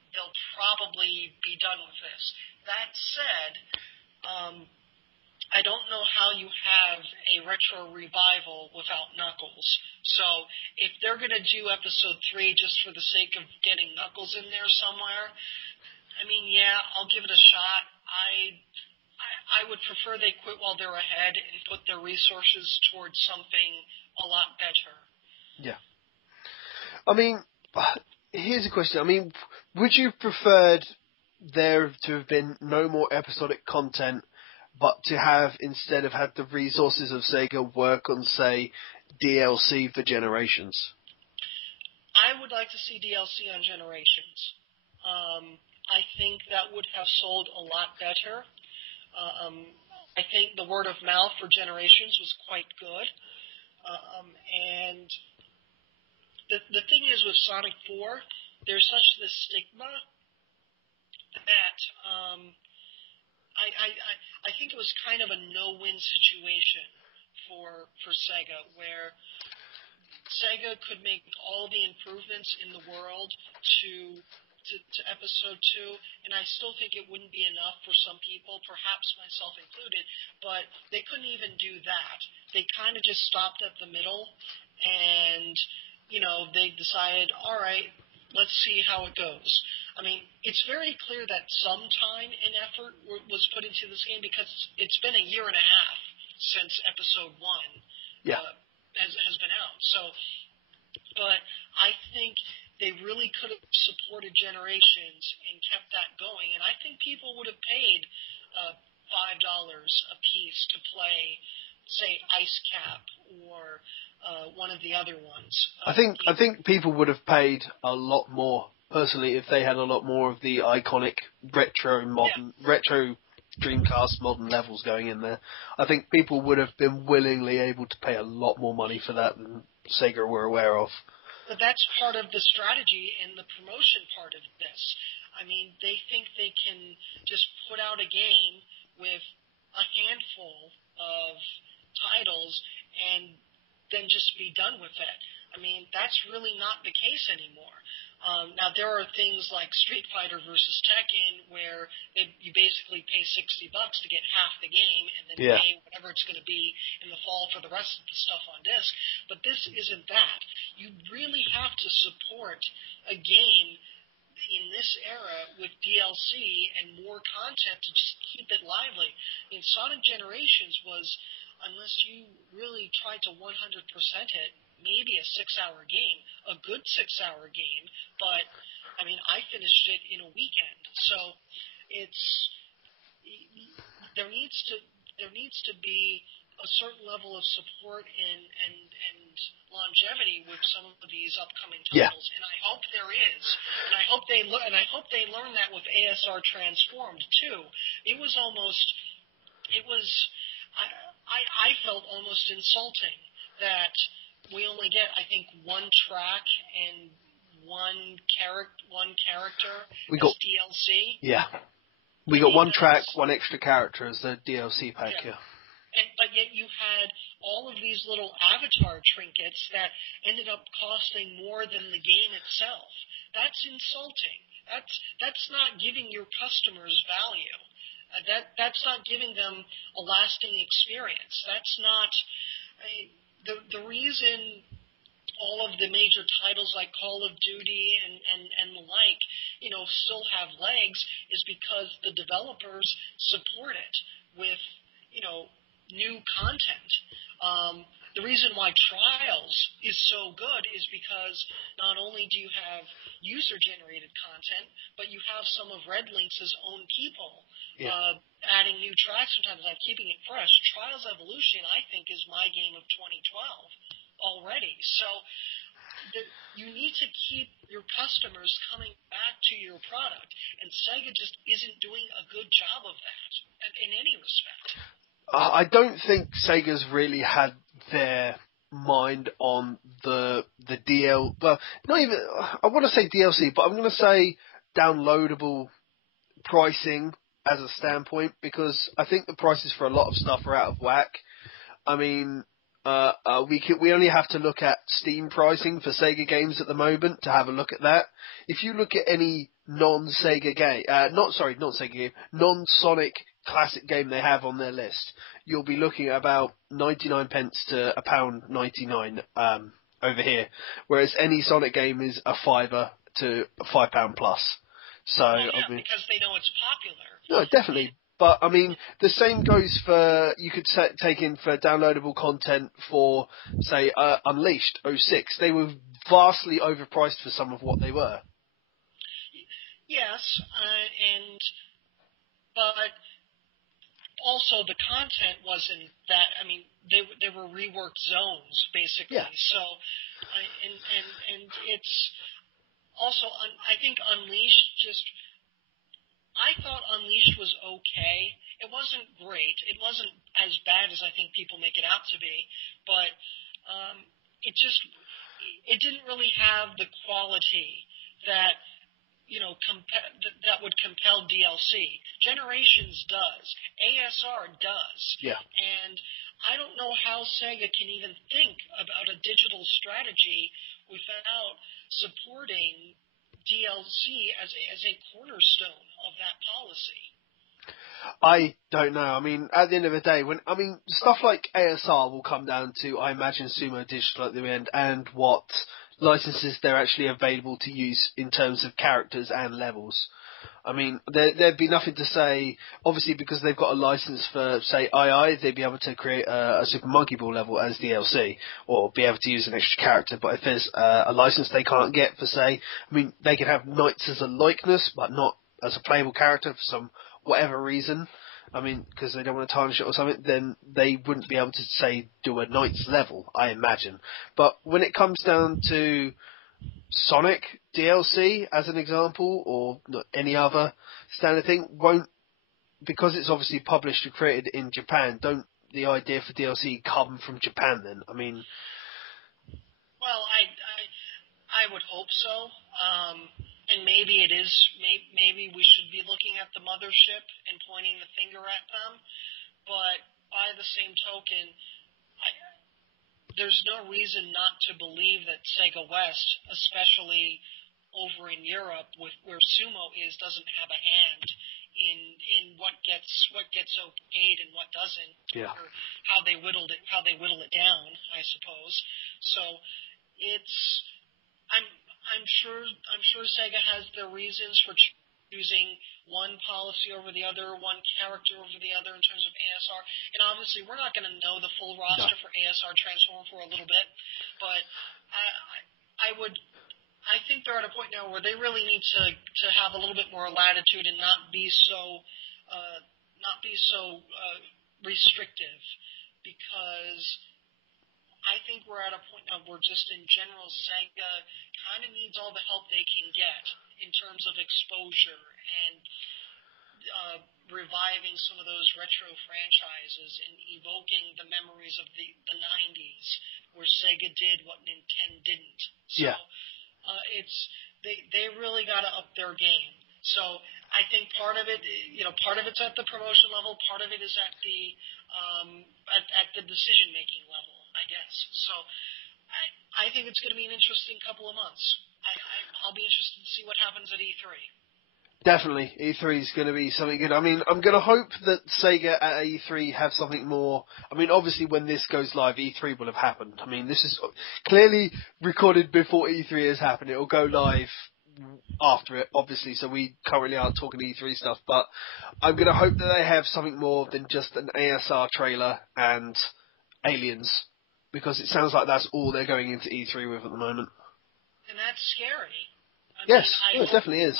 they'll probably be done with this. That said, I don't know how you have a retro revival without Knuckles. So if they're going to do episode 3 just for the sake of getting Knuckles in there somewhere, I'll give it a shot. I would prefer they quit while they're ahead and put their resources towards something a lot better. Yeah. Here's a question. Would you preferred there to have been no more episodic content, but to have instead have had the resources of Sega work on, say, DLC for Generations? I would like to see DLC on Generations. I think that would have sold a lot better. I think the word of mouth for Generations was quite good. And the thing is with Sonic 4, there's such this stigma that I think it was kind of a no-win situation for Sega, where Sega could make all the improvements in the world to Episode 2, and I still think it wouldn't be enough for some people, perhaps myself included, but they couldn't even do that. They kind of just stopped at the middle, and, they decided, all right, let's see how it goes. I mean, it's very clear that some time and effort was put into this game, because it's been a year and a half since Episode 1 has been out. So, but I think they really could have supported Generations and kept that going, and I think people would have paid $5 a piece to play, say, Ice Cap or one of the other ones. I think people would have paid a lot more, personally, if they had a lot more of the iconic retro Dreamcast modern levels going in there. I think people would have been willingly able to pay a lot more money for that than Sega were aware of. But that's part of the strategy and the promotion part of this. I mean, they think they can just put out a game with a handful of titles and then just be done with it. I mean, that's really not the case anymore. Now, there are things like Street Fighter versus Tekken where you basically pay $60 to get half the game and then pay whatever it's going to be in the fall for the rest of the stuff on disc. But this isn't that. You really have to support a game in this era with DLC and more content to just keep it lively. I mean, Sonic Generations was, unless you really tried to 100% it, maybe a 6-hour game, a good 6-hour game, but, I mean, I finished it in a weekend. So there needs to be a certain level of support and longevity with some of these upcoming titles, and I hope there is, and I hope they learn that with ASR Transformed too. I felt almost insulting that we only get, I think, one track and one character as DLC. Yeah. We got one track, one extra character as the DLC pack, But yet you had all of these little avatar trinkets that ended up costing more than the game itself. That's insulting. That's not giving your customers value. That's not giving them a lasting experience. That's not the reason all of the major titles like Call of Duty and the like, still have legs is because the developers support it with, new content. The reason why Trials is so good is because not only do you have user-generated content, but you have some of Red Lynx's own people adding new tracks sometimes, like keeping it fresh. Trials Evolution, I think, is my game of 2012 already. So you need to keep your customers coming back to your product, and Sega just isn't doing a good job of that in any respect. I don't think Sega's really had their mind on the DL. Well, not even. I want to say DLC, but I'm going to say downloadable pricing as a standpoint, because I think the prices for a lot of stuff are out of whack. I mean, we only have to look at Steam pricing for Sega games at the moment to have a look at that. If you look at any non-Sega game, non-Sonic classic game they have on their list, you'll be looking at about 99 pence to £1.99 over here, whereas any Sonic game is a £5 to £5 plus. So, because they know it's popular. No, definitely. But, I mean, the same goes for, you could take in for downloadable content for, say, Unleashed 06. They were vastly overpriced for some of what they were. Yes, but also the content wasn't that, I mean, they were reworked zones, basically. Yeah. So, and it's also, I think Unleashed just I thought Unleashed was okay. It wasn't great. It wasn't as bad as I think people make it out to be, but it didn't really have the quality that that would compel DLC. Generations does. ASR does. Yeah. And I don't know how Sega can even think about a digital strategy without supporting DLC as a cornerstone of that policy. I don't know. I mean, at the end of the day, stuff like ASR will come down to, I imagine, Sumo Digital at the end and what licenses they're actually available to use in terms of characters and levels. I mean, there'd be nothing to say, obviously, because they've got a license for, say, II, they'd be able to create a Super Monkey Ball level as DLC, or be able to use an extra character. But if there's a license they can't get for, say, I mean, they could have Knights as a likeness, but not as a playable character for some whatever reason. I mean, because they don't want to tarnish it or something, then they wouldn't be able to, say, do a Knights level, I imagine. But when it comes down to Sonic DLC, as an example, or any other standard thing, because it's obviously published and created in Japan, don't the idea for DLC come from Japan then? I mean... Well, I would hope so. And maybe it is, maybe we should be looking at the mothership and pointing the finger at them. But by the same token, there's no reason not to believe that Sega West, especially over in Europe, where Sumo is, doesn't have a hand in what gets okayed and what doesn't, yeah. or how they whittle it down, I suppose. So I'm sure Sega has their reasons for choosing one policy over the other, one character over the other in terms of ASR. And obviously, we're not going to know the full roster for ASR Transform for a little bit, but I think they're at a point now where they really need to have a little bit more latitude and not be so restrictive, because I think we're at a point now where just in general Sega kind of needs all the help they can get in terms of exposure and reviving some of those retro franchises and evoking the memories of the 90s where Sega did what Nintendo didn't. So they really got to up their game. So I think part of it's at the promotion level, part of it is at the decision making level, I guess. So I think it's going to be an interesting couple of months. I'll be interested to see what happens at E3. Definitely, E3 is going to be something good. I mean, I'm going to hope that Sega at E3 have something more. I mean, obviously, when this goes live, E3 will have happened. I mean, this is clearly recorded before E3 has happened. It will go live after it, obviously, so we currently aren't talking E3 stuff, but I'm going to hope that they have something more than just an ASR trailer and aliens, because it sounds like that's all they're going into E3 with at the moment. And that's scary. Yes, it definitely is.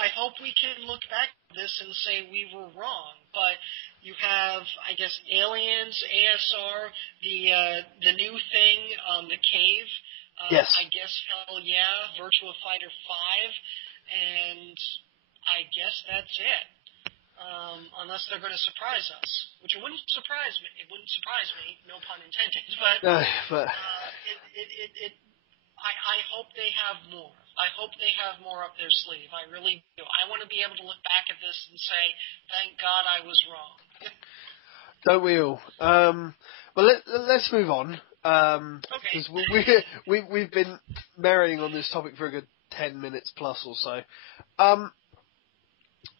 I hope we can look back at this and say we were wrong, but you have, I guess, aliens, ASR, the new thing, the cave. Yes. I guess, hell yeah, Virtua Fighter 5, and I guess that's it. Unless they're going to surprise us, which wouldn't surprise me. It wouldn't surprise me, no pun intended. But I hope they have more. I hope they have more up their sleeve. I really do. I want to be able to look back at this and say, thank God I was wrong. Don't we all? Well, let's move on. Because we've been marrying on this topic for a good 10 minutes plus or so.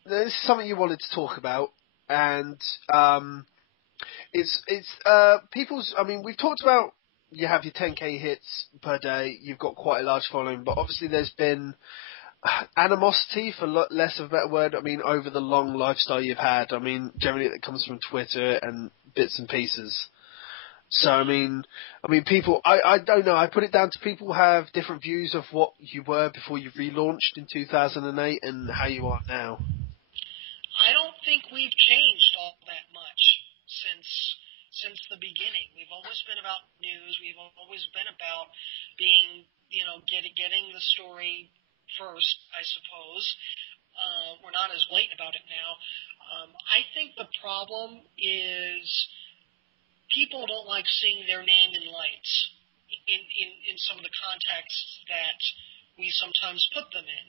There's something you wanted to talk about, and it's people's. I mean, we've talked about you have your 10k hits per day. You've got quite a large following, but obviously there's been animosity, for less of a better word. I mean, over the long lifestyle you've had. I mean, generally it comes from Twitter and bits and pieces. So, I mean, people, I don't know, I put it down to people have different views of what you were before you relaunched in 2008 and how you are now. I don't think we've changed all that much since the beginning. We've always been about news. We've always been about being, getting the story first, I suppose. We're not as blatant about it now. I think the problem is people don't like seeing their name in lights in some of the contexts that we sometimes put them in.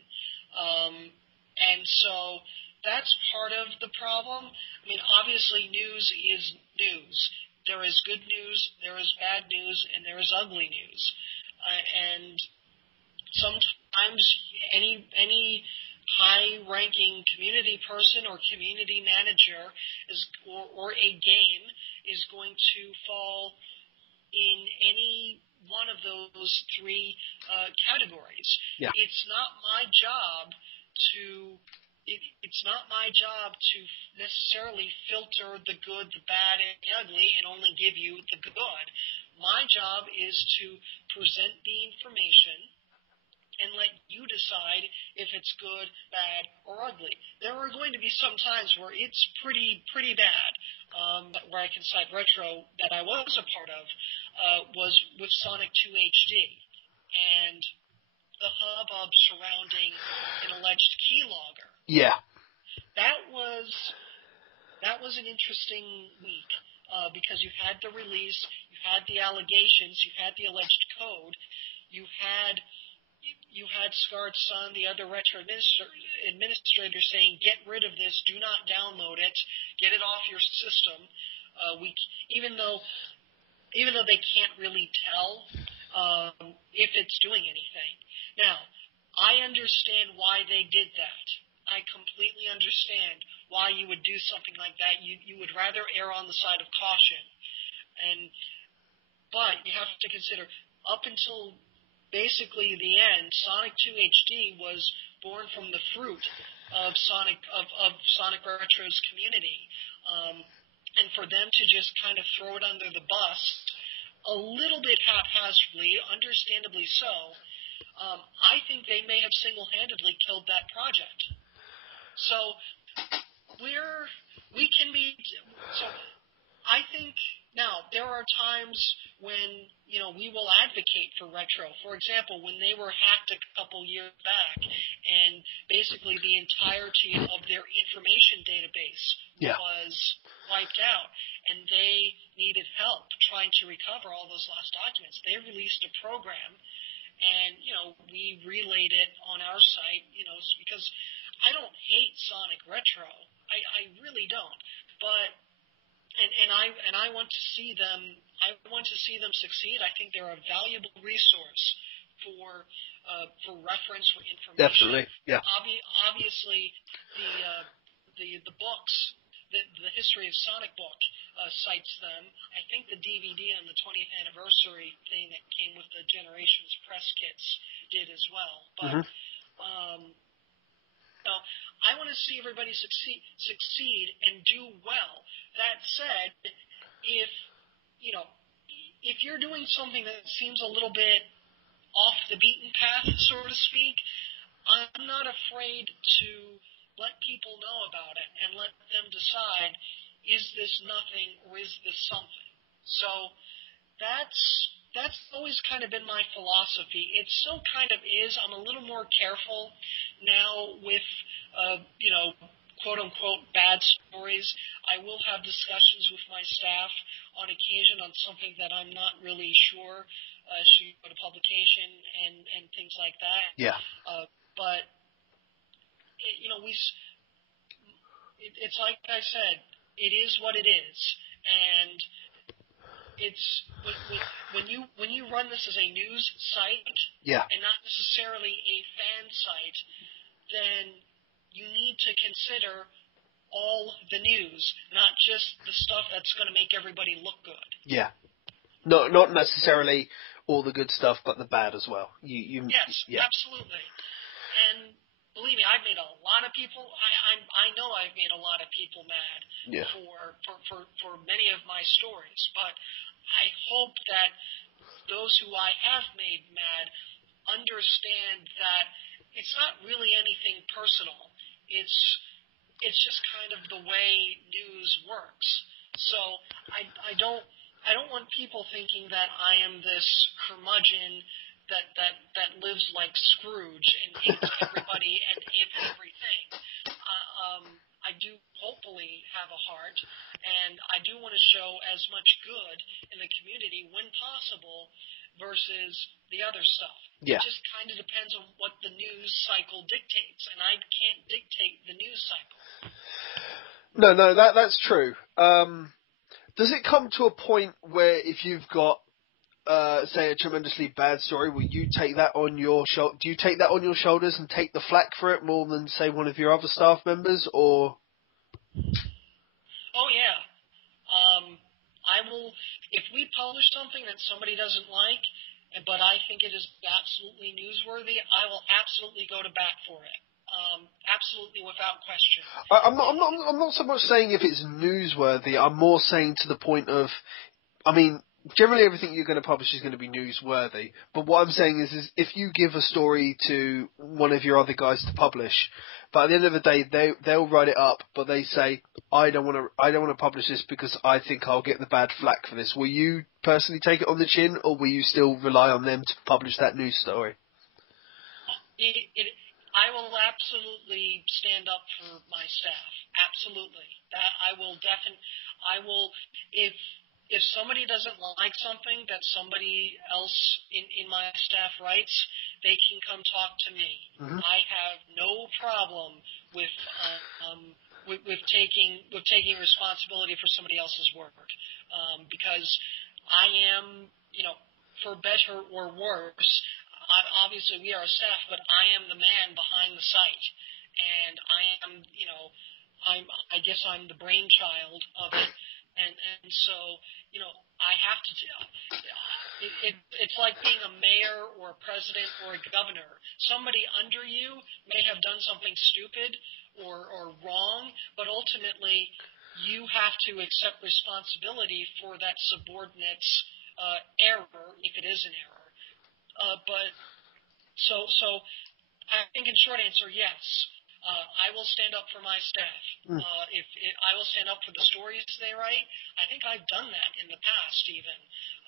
And so that's part of the problem. I mean, obviously news is news. There is good news, there is bad news, and there is ugly news. And sometimes any high-ranking community person or community manager or a game is going to fall in any one of those three categories. Yeah. It's not my job to necessarily filter the good, the bad, and the ugly and only give you the good. My job is to present the information and let you decide if it's good, bad, or ugly. There are going to be some times where it's pretty bad. Where I can cite Retro that I was a part of was with Sonic 2 HD and the hubbub surrounding an alleged keylogger. Yeah. That was an interesting week because you had the release, you had the allegations, you had the alleged code, you had Scarred Son, the other Retro administrator, saying, get rid of this, do not download it, get it off your system. Even though they can't really tell if it's doing anything. Now, I understand why they did that. I completely understand why you would do something like that. You would rather err on the side of caution. But you have to consider, up until basically the end, Sonic 2 HD was born from the fruit of Sonic Retro's community. And for them to just kind of throw it under the bus a little bit haphazardly, understandably so, I think they may have single-handedly killed that project. So I think now there are times when we will advocate for Retro. For example, when they were hacked a couple years back, and basically the entirety of their information database was wiped out, and they needed help trying to recover all those lost documents. They released a program, and we relayed it on our site. Because I don't hate Sonic Retro, I really don't, but. And I want to see them. I want to see them succeed. I think they're a valuable resource for reference, for information. Definitely, yeah. Obviously, the books, the history of Sonic book cites them. I think the DVD on the 20th anniversary thing that came with the Generations press kits did as well. But I want to see everybody succeed and do well. That said, if you're doing something that seems a little bit off the beaten path, so to speak, I'm not afraid to let people know about it and let them decide, is this nothing or is this something? So that's always kind of been my philosophy. It still kind of is. I'm a little more careful now with, quote-unquote bad stories. I will have discussions with my staff on occasion on something that I'm not really sure should go to publication and things like that. Yeah. But, it's like I said, it is what it is. And it's when you run this as a news site and not necessarily a fan site, then you need to consider all the news, not just the stuff that's going to make everybody look good. Yeah. Not necessarily all the good stuff, but the bad as well. Yes, absolutely. And believe me, I've made a lot of people. I know I've made a lot of people mad for many of my stories, but I hope that those who I have made mad understand that it's not really anything personal. It's just kind of the way news works. So I don't want people thinking that I am this curmudgeon that lives like Scrooge and hates everybody and hates everything. good in the community when possible versus the other stuff. Yeah. It just kind of depends on what the news cycle dictates, and I can't dictate the news cycle. No, that's true. Does it come to a point where if you've got, say, a tremendously bad story, will you take that on your do you take that on your shoulders and take the flak for it more than, say, one of your other staff members, or? Oh yeah. I will, if we publish something that somebody doesn't like, but I think it is absolutely newsworthy, I will absolutely go to bat for it. Absolutely, without question. I'm not so much saying if it's newsworthy. I'm more saying to the point of, I mean, generally everything you're going to publish is going to be newsworthy. But what I'm saying is if you give a story to one of your other guys to publish, but at the end of the day they'll write it up, but they say I don't want to publish this because I think I'll get the bad flack for this. Will you personally take it on the chin, or will you still rely on them to publish that news story? I will absolutely stand up for my staff. Absolutely. That I will if somebody doesn't like something that somebody else in my staff writes, they can come talk to me. Mm-hmm. I have no problem with taking responsibility for somebody else's work, because I am, for better or worse, obviously we are a staff, but I am the man behind the site, and I am, I guess I'm the brainchild of it. And so, I have to. It's like being a mayor or a president or a governor. Somebody under you may have done something stupid or wrong, but ultimately you have to accept responsibility for that subordinate's error, if it is an error. So I think in short answer, yes. I will stand up for my staff. If I will stand up for the stories they write. I think I've done that in the past even.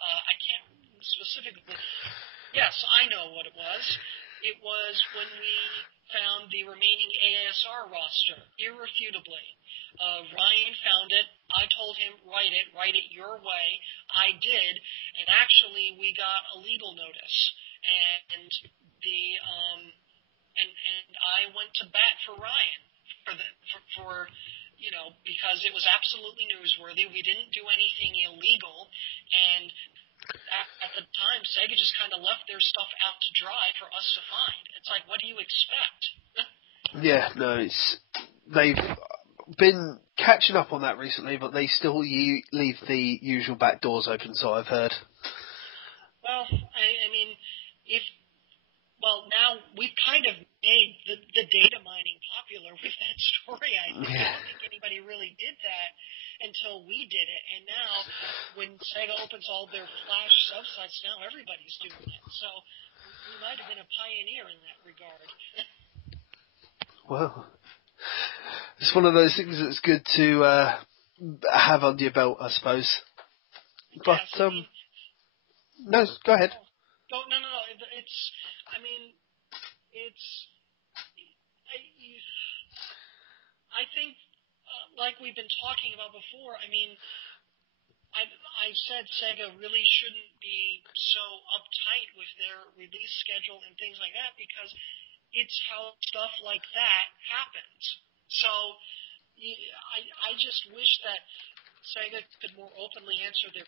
I can't specifically. Yes, I know what it was. It was when we found the remaining ASR roster, irrefutably. Ryan found it. I told him, write it your way. I did, and actually we got a legal notice. And and I went to bat for Ryan for because it was absolutely newsworthy. We didn't do anything illegal, and at the time, Sega just kind of left their stuff out to dry for us to find. It's like, what do you expect? Yeah, no, they've been catching up on that recently, but they still leave the usual back doors open, so I've heard. Well, I mean, now we've kind of made the data mining popular with that story, I think. Yeah. I don't think anybody really did that until we did it. And now, when Sega opens all their Flash subsites, now everybody's doing it. So we might have been a pioneer in that regard. Well, it's one of those things that's good to have under your belt, I suppose. But, yes, no, go ahead. No. I think, like we've been talking about before, I said Sega really shouldn't be so uptight with their release schedule and things like that because it's how stuff like that happens. So I just wish that Sega could more openly answer their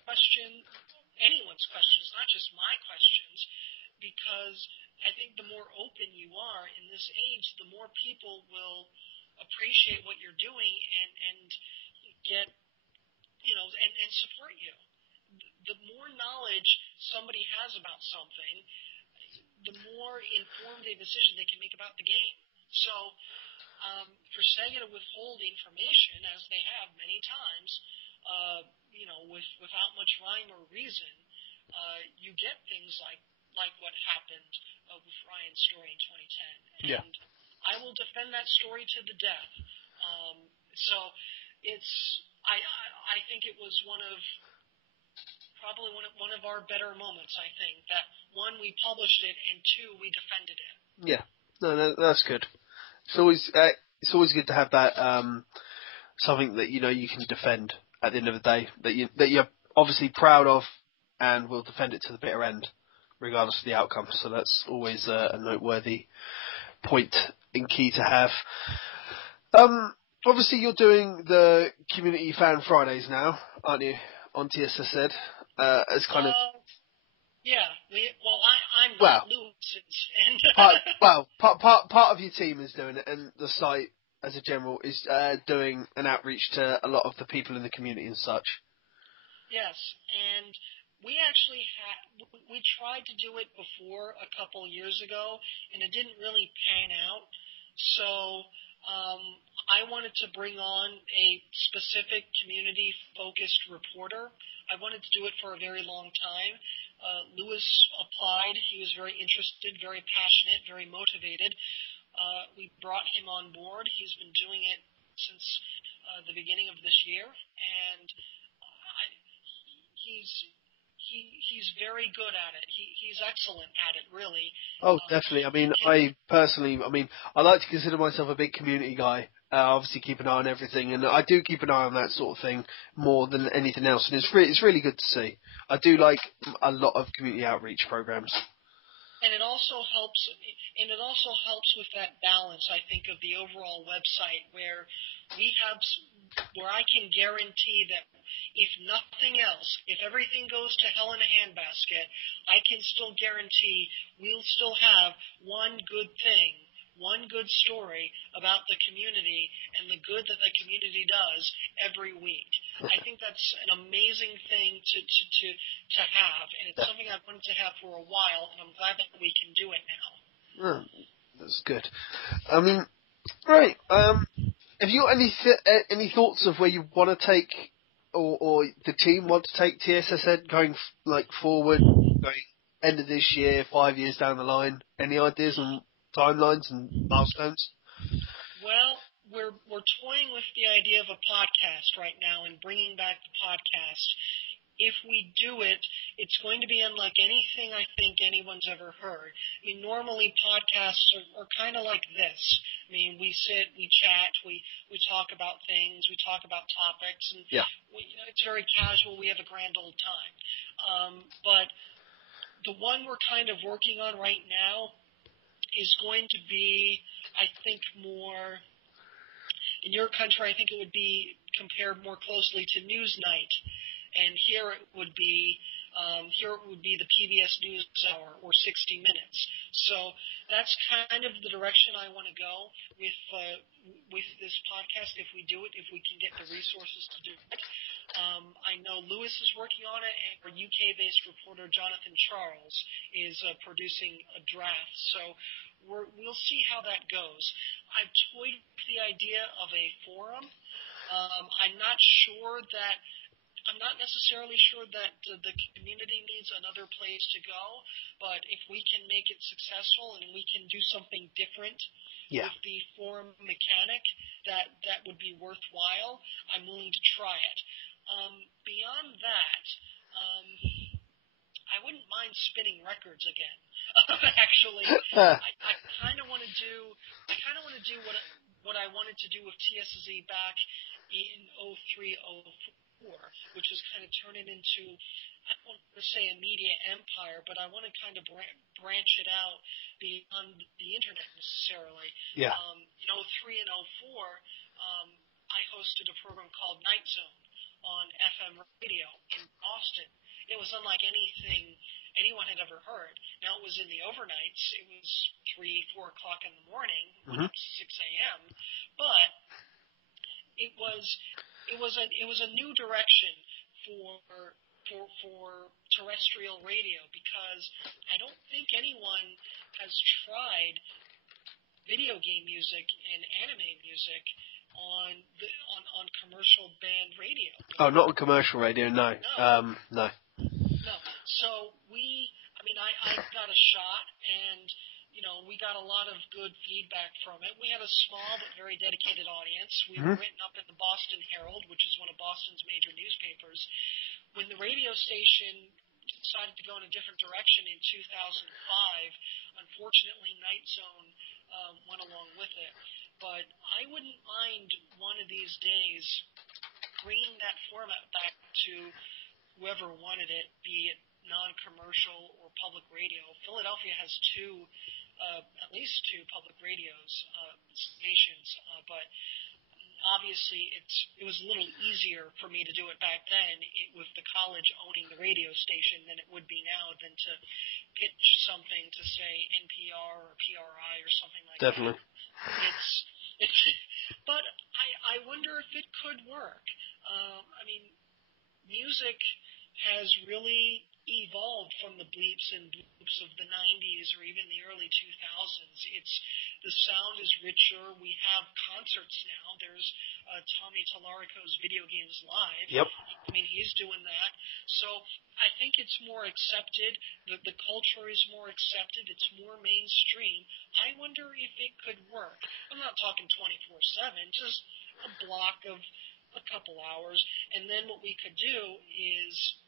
anyone's questions, not just my questions, because I think the more open you are in this age, the more people will appreciate what you're doing and get, and support you. The more knowledge somebody has about something, the more informed a decision they can make about the game. So for Sega to withhold information, as they have many times, without much rhyme or reason, you get things like what happened with Ryan's story in 2010. Yeah. And I will defend that story to the death. So I think it was probably one of our better moments. I think that one, we published it, and two, we defended it. Yeah, no, that's good. It's always good to have that something that you can defend at the end of the day, that you're obviously proud of, and will defend it to the bitter end, regardless of the outcome. So that's always a noteworthy point and key to have. Obviously, you're doing the Community Fan Fridays now, aren't you, on TSSZ? As kind of... Yeah. I'm Well, not Lewis. part of your team is doing it, and the site, as a general, is doing an outreach to a lot of the people in the community and such. Yes, and we actually we tried to do it before a couple years ago, and it didn't really pan out. So I wanted to bring on a specific community-focused reporter. I wanted to do it for a very long time. Lewis applied. He was very interested, very passionate, very motivated. We brought him on board. He's been doing it since the beginning of this year, and he's very good at it. He's excellent at it, really. Oh, definitely. I mean, I like to consider myself a big community guy. Obviously, keep an eye on everything, and I do keep an eye on that sort of thing more than anything else. And it's really good to see. I do like a lot of community outreach programs. And it also helps with that balance, I think, of the overall website where I can guarantee that if nothing else, if everything goes to hell in a handbasket, I can still guarantee we'll still have one good thing, one good story about the community and the good that the community does every week. I think that's an amazing thing to have, and it's something I've wanted to have for a while, and I'm glad that we can do it now. Oh, that's good. I mean, right. Have you got any thoughts of where you want to take, or the team want to take TSSZ going forward, going end of this year, 5 years down the line? Any ideas on timelines and milestones? Well, we're toying with the idea of a podcast right now and bringing back the podcast. If we do it, it's going to be unlike anything I think anyone's ever heard. I mean, normally podcasts are kind of like this. I mean, we sit, we chat, we talk about things, we talk about topics, and it's very casual. We have a grand old time. But the one we're kind of working on right now is going to be, I think, more... In your country, I think it would be compared more closely to Newsnight. And here it would be the PBS NewsHour or 60 Minutes. So that's kind of the direction I want to go with this podcast. If we do it, if we can get the resources to do it, I know Lewis is working on it, and our UK-based reporter Jonathan Charles is producing a draft. So we'll see how that goes. I've toyed with the idea of a forum. I'm not necessarily sure that the community needs another place to go, but if we can make it successful and we can do something different with the forum mechanic, that would be worthwhile. I'm willing to try it. Beyond that, I wouldn't mind spinning records again. Actually, I kind of want to do what I wanted to do with TSSZ back in 03, 04, which was kind of turn it into, I don't want to say a media empire, but I want to kind of branch it out beyond the internet necessarily. Yeah. In 03 and 04, I hosted a program called Night Zone on FM radio in Boston. It was unlike anything anyone had ever heard. Now, it was in the overnights. It was 3, 4 o'clock in the morning, 6 a.m., but it was a new direction for terrestrial radio, because I don't think anyone has tried video game music and anime music on commercial band radio. Oh, not on commercial radio, no. No. So I got a shot, and we got a lot of good feedback from it. We had a small but very dedicated audience. We were written up in the Boston Herald, which is one of Boston's major newspapers. When the radio station decided to go in a different direction in 2005, unfortunately, Night Zone went along with it. But I wouldn't mind one of these days bringing that format back to whoever wanted it, be it non-commercial or public radio. Philadelphia has at least two public radios, stations, but obviously it was a little easier for me to do it back then with the college owning the radio station than it would be now than to pitch something to, say, NPR or PRI or something like Definitely. that. But I wonder if it could work. I mean, music has really evolved from the bleeps and bloops of the 90s or even the early 2000s. The sound is richer. We have concerts now. There's Tommy Tallarico's Video Games Live. Yep. I mean, he's doing that. So I think it's more accepted. The culture is more accepted. It's more mainstream. I wonder if it could work. I'm not talking 24/7, just a block of a couple hours. And then what we could do is,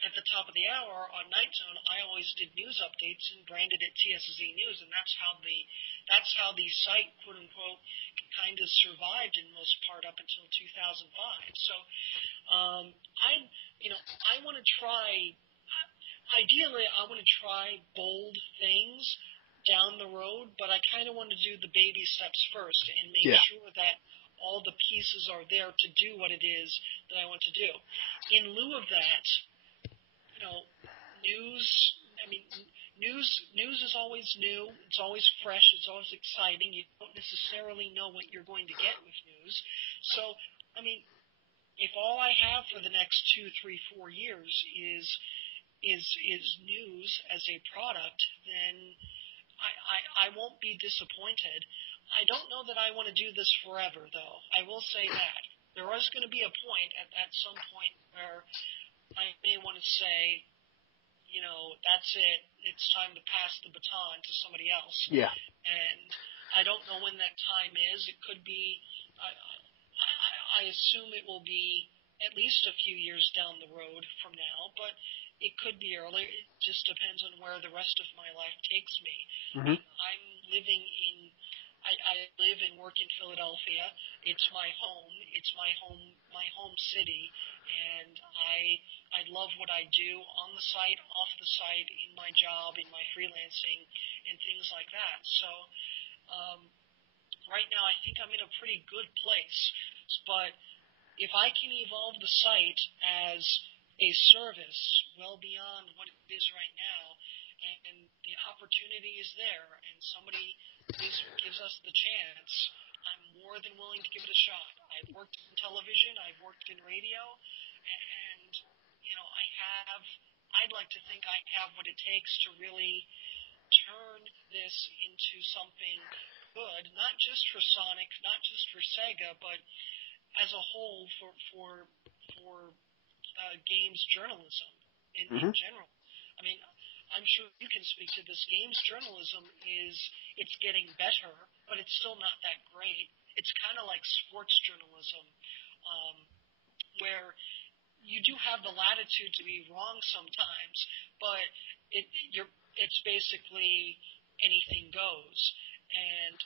at the top of the hour on Night Zone, I always did news updates and branded it TSSZ News, and that's how the site, quote unquote, kind of survived in most part up until 2005. So, I want to try. Ideally, I want to try bold things down the road, but I kind of want to do the baby steps first and make sure that all the pieces are there to do what it is that I want to do. In lieu of that, news is always new. It's always fresh. It's always exciting. You don't necessarily know what you're going to get with news. So, I mean, if all I have for the next 2, 3, 4 years is news as a product, then I won't be disappointed. I don't know that I want to do this forever, though. I will say that. There is going to be a point at some point where I may want to say, that's it. It's time to pass the baton to somebody else. Yeah. And I don't know when that time is. It could be, I assume it will be at least a few years down the road from now, but it could be earlier. It just depends on where the rest of my life takes me. Mm-hmm. I live and work in Philadelphia. It's my home. It's my home city, and I love what I do on the site, off the site, in my job, in my freelancing, and things like that. So right now I think I'm in a pretty good place. But if I can evolve the site as a service well beyond what it is right now, and the opportunity is there, and somebody gives us the chance, I'm more than willing to give it a shot. I've worked in television, I've worked in radio, and I'd like to think I have what it takes to really turn this into something good, not just for Sonic, not just for Sega, but as a whole for games journalism in general. I mean, I'm sure you can speak to this. Games journalism it's getting better, but it's still not that great. It's kind of like sports journalism, where you do have the latitude to be wrong sometimes, but it's basically anything goes. And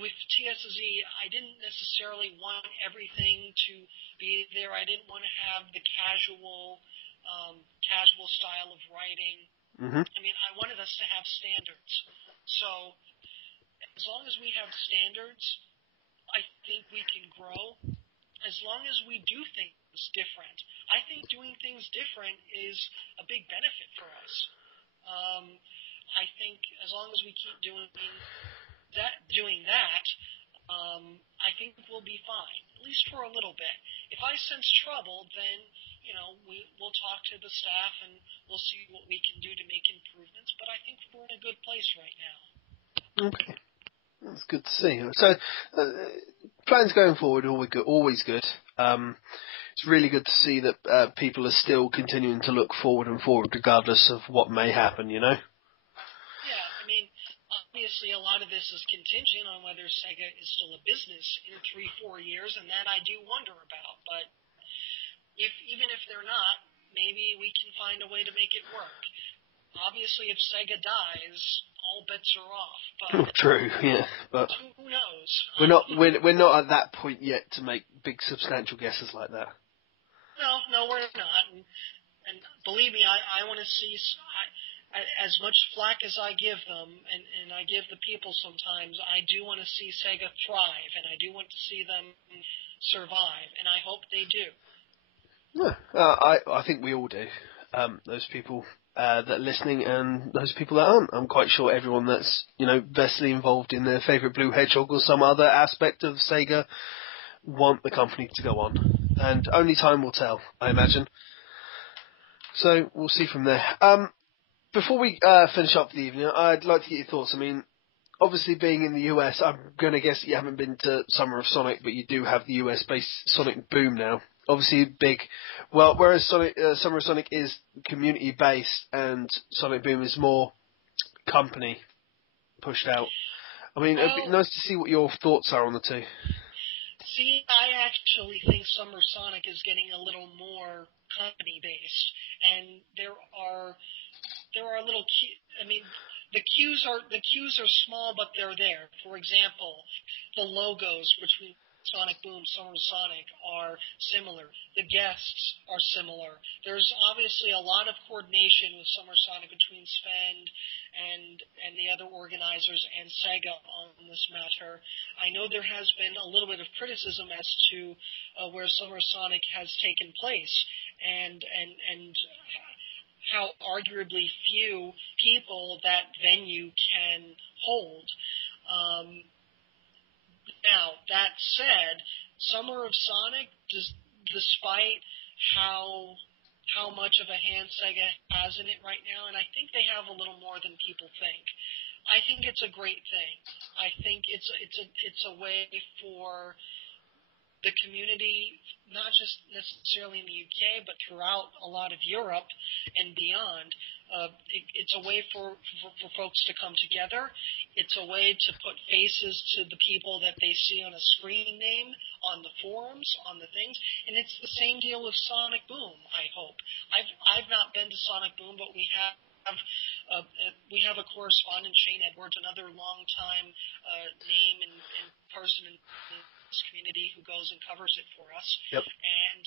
with TSSZ, I didn't necessarily want everything to be there. I didn't want to have the casual style of writing. Mm-hmm. I mean, I wanted us to have standards. So as long as we have standards, I think we can grow. As long as we do things different. I think doing things different is a big benefit for us. I think as long as we keep doing that, I think we'll be fine, at least for a little bit. If I sense trouble, then we'll talk to the staff and we'll see what we can do to make improvements. But I think we're in a good place right now. Okay, that's good to see. So plans going forward are always good. It's really good to see that people are still continuing to look forward regardless of what may happen. Yeah, I mean, obviously a lot of this is contingent on whether Sega is still a business in 3-4 years, and that I do wonder about. But even if they're not, maybe we can find a way to make it work. Obviously, if Sega dies, all bets are off. But true, yeah. But who knows? we're not at that point yet to make big substantial guesses like that. No, we're not. And believe me, I want to see. As much flack as I give them, and I give the people sometimes, I do want to see Sega thrive, and I do want to see them survive, and I hope they do. Yeah, I think we all do. Those people that are listening and those people that aren't. I'm quite sure everyone that's vastly involved in their favourite Blue Hedgehog or some other aspect of Sega want the company to go on, and only time will tell, I imagine. So we'll see from there. Before we finish up for the evening, I'd like to get your thoughts. I mean, obviously being in the US, I'm going to guess that you haven't been to Summer of Sonic, but you do have the US-based Sonic Boom now. Obviously big. Well, whereas Summer of Sonic is community-based and Sonic Boom is more company pushed out. I mean, it'd be nice to see what your thoughts are on the two. See, I actually think Summer Sonic is getting a little more company-based, and there are little the cues are small, but they're there. For example, the logos between Sonic Boom, Summer Sonic are similar. The guests are similar. There's obviously a lot of coordination with Summer Sonic between Sven and the other organizers and Sega on this matter. I know there has been a little bit of criticism as to where Summer Sonic has taken place and how arguably few people that venue can hold. Now, that said, Summer of Sonic, despite how much of a hand Sega has in it right now, and I think they have a little more than people think. I think it's a great thing. I think it's a way for the community, not just necessarily in the UK, but throughout a lot of Europe and beyond. It's a way for folks to come together. It's a way to put faces to the people that they see on a screen name, on the forums, on the things. And it's the same deal with Sonic Boom, I hope. I've not been to Sonic Boom, but we have a correspondent, Shane Edwards, another long-time name and person in this community who goes and covers it for us. Yep. And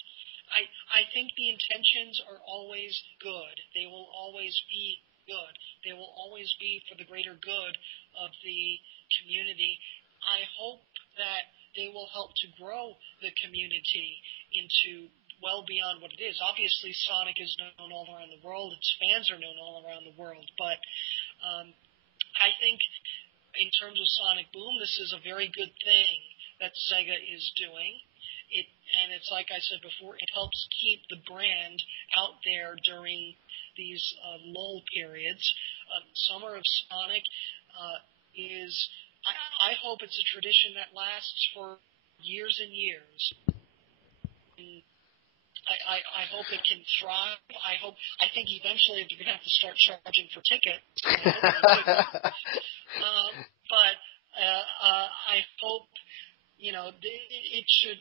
I think the intentions are always good. They will always be good. They will always be for the greater good of the community. I hope that they will help to grow the community into well beyond what it is. Obviously, Sonic is known all around the world. Its fans are known all around the world. But I think in terms of Sonic Boom, this is a very good thing that Sega is doing. And it's like I said before, it helps keep the brand out there during these lull periods. Summer of Sonic is, I hope it's a tradition that lasts for years and years. And I hope it can thrive. I think eventually they're going to have to start charging for tickets. But I hope, it should.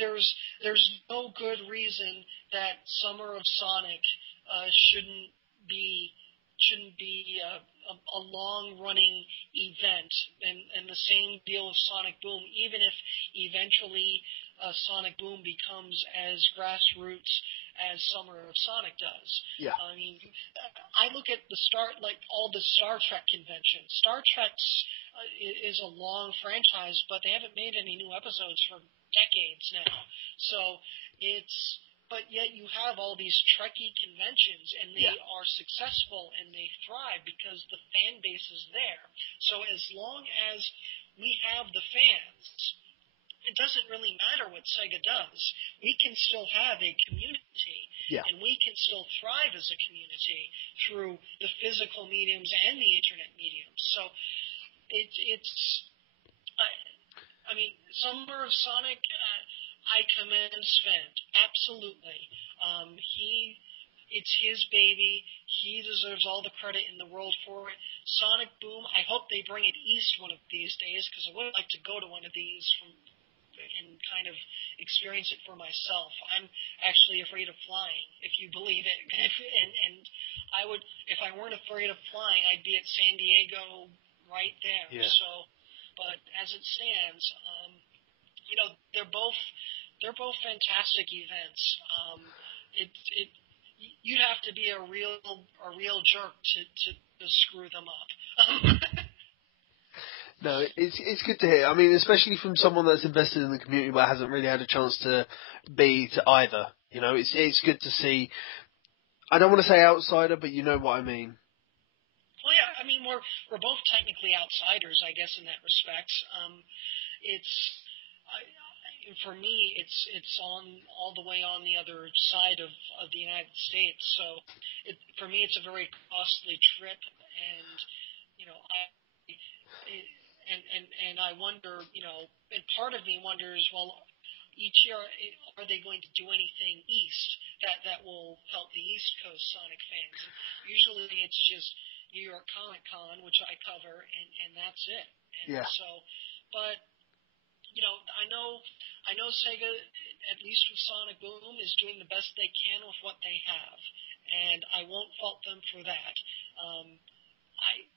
There's no good reason that Summer of Sonic shouldn't be a long-running event, and the same deal with Sonic Boom. Even if eventually Sonic Boom becomes as grassroots as Summer of Sonic does. Yeah. I mean, I look at all the Star Trek conventions. Star Trek's is a long franchise, but they haven't made any new episodes for decades now. So but yet you have all these Trekkie conventions, and they are successful and they thrive because the fan base is there. So as long as we have the fans, it doesn't really matter what Sega does. We can still have a community, and we can still thrive as a community through the physical mediums and the internet mediums. So Summer of Sonic, I commend Sven. Absolutely. It's his baby. He deserves all the credit in the world for it. Sonic Boom, I hope they bring it east one of these days, because I would like to go to one of these and kind of experience it for myself. I'm actually afraid of flying, if you believe it. And I would, if I weren't afraid of flying, I'd be at San Diego right there. Yeah. So, but as it stands, they're both they're both fantastic events. You'd have to be a real jerk to screw them up. No, it's good to hear. I mean, especially from someone that's invested in the community but hasn't really had a chance to be to either. You know, it's good to see. I don't want to say outsider, but you know what I mean. Well, yeah, I mean we're both technically outsiders, I guess, in that respect. For me, it's on all the way on the other side of the United States. So, for me, it's a very costly trip, and you know, I wonder, and part of me wonders, well, each year, are they going to do anything east that will help the East Coast Sonic fans? And usually, it's just New York Comic Con, which I cover, and that's it. And Yeah. so, but I know Sega, at least with Sonic Boom, is doing the best they can with what they have, and I won't fault them for that.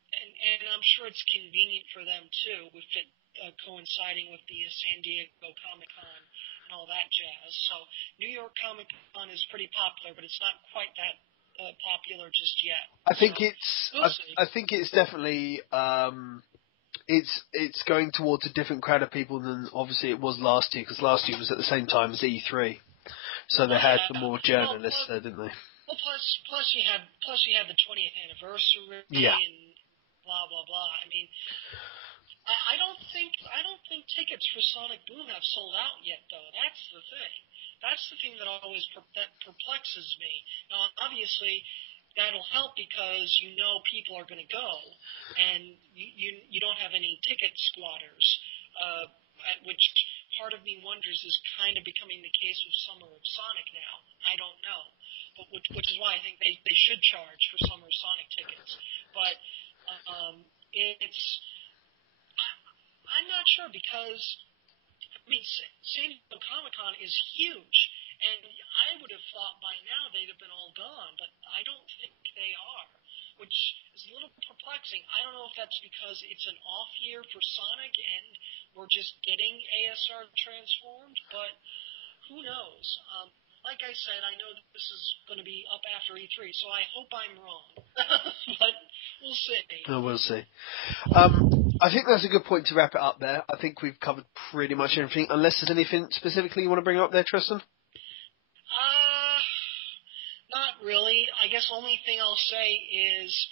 And I'm sure it's convenient for them too, with it coinciding with the San Diego Comic Con and all that jazz. So New York Comic Con is pretty popular, but it's not quite that popular just yet. I think we'll see. I think it's definitely it's going towards a different crowd of people than obviously it was last year, because last year was at the same time as E3, so they had the more journalists there, didn't they? Well, plus you had the 20th anniversary and blah blah blah. I mean, I don't think tickets for Sonic Boom have sold out yet, though. That's the thing. That's the thing that always that perplexes me. Now, obviously, that'll help because people are going to go, and you don't have any ticket squatters, which part of me wonders is kind of becoming the case with Summer of Sonic now. I don't know, but which is why I think they should charge for Summer of Sonic tickets. But I'm not sure because San Diego Comic-Con is huge, and I would have thought by now they'd have been all gone, but I don't think they are, which is a little perplexing. I don't know if that's because it's an off year for Sonic and we're just getting ASR transformed, but who knows? Like I said, I know that this is going to be up after E3, so I hope I'm wrong. But we'll see. No, we'll see. I think that's a good point to wrap it up there. I think we've covered pretty much everything, unless there's anything specifically you want to bring up there, Tristan? Not really. I guess only thing I'll say is,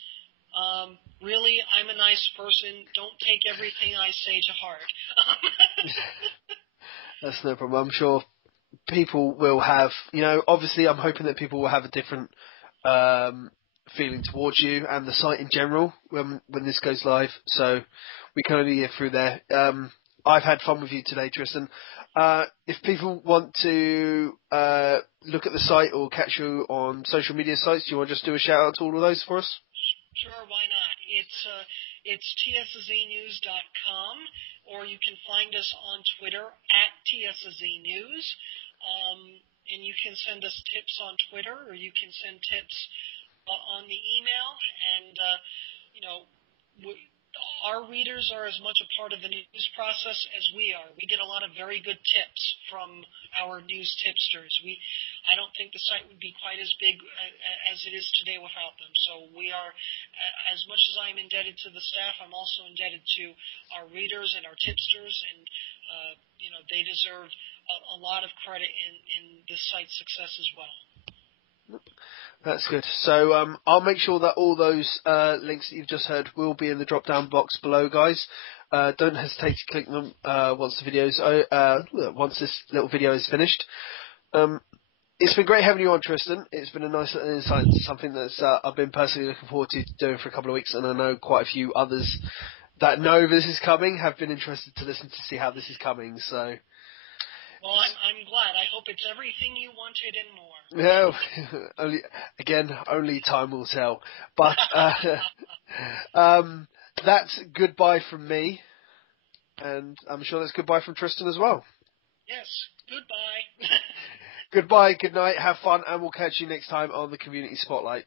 really, I'm a nice person. Don't take everything I say to heart. That's no problem. I'm sure people will have, obviously I'm hoping that people will have a different feeling towards you and the site in general when this goes live. So we can only get through there. I've had fun with you today, Tristan. If people want to look at the site or catch you on social media sites, do you want to just do a shout out to all of those for us? Sure, why not? It's TSSZnews.com, or you can find us on Twitter at TSSZnews. And you can send us tips on Twitter, or you can send tips on the email. And, our readers are as much a part of the news process as we are. We get a lot of very good tips from our news tipsters. I don't think the site would be quite as big as it is today without them. So we are, as much as I'm indebted to the staff, I'm also indebted to our readers and our tipsters, and they deserve a lot of credit in this site's success as well. That's good. So I'll make sure that all those links that you've just heard will be in the drop-down box below, guys. Don't hesitate to click them once this little video is finished. It's been great having you on, Tristan. It's been a nice little insight into something that's I've been personally looking forward to doing for a couple of weeks, and I know quite a few others that know this is coming have been interested to listen to see how this is coming. So. Well, I'm glad. I hope it's everything you wanted and more. Yeah, only time will tell. But that's goodbye from me, and I'm sure that's goodbye from Tristan as well. Yes, goodbye. Goodbye, good night, have fun, and we'll catch you next time on the Community Spotlight.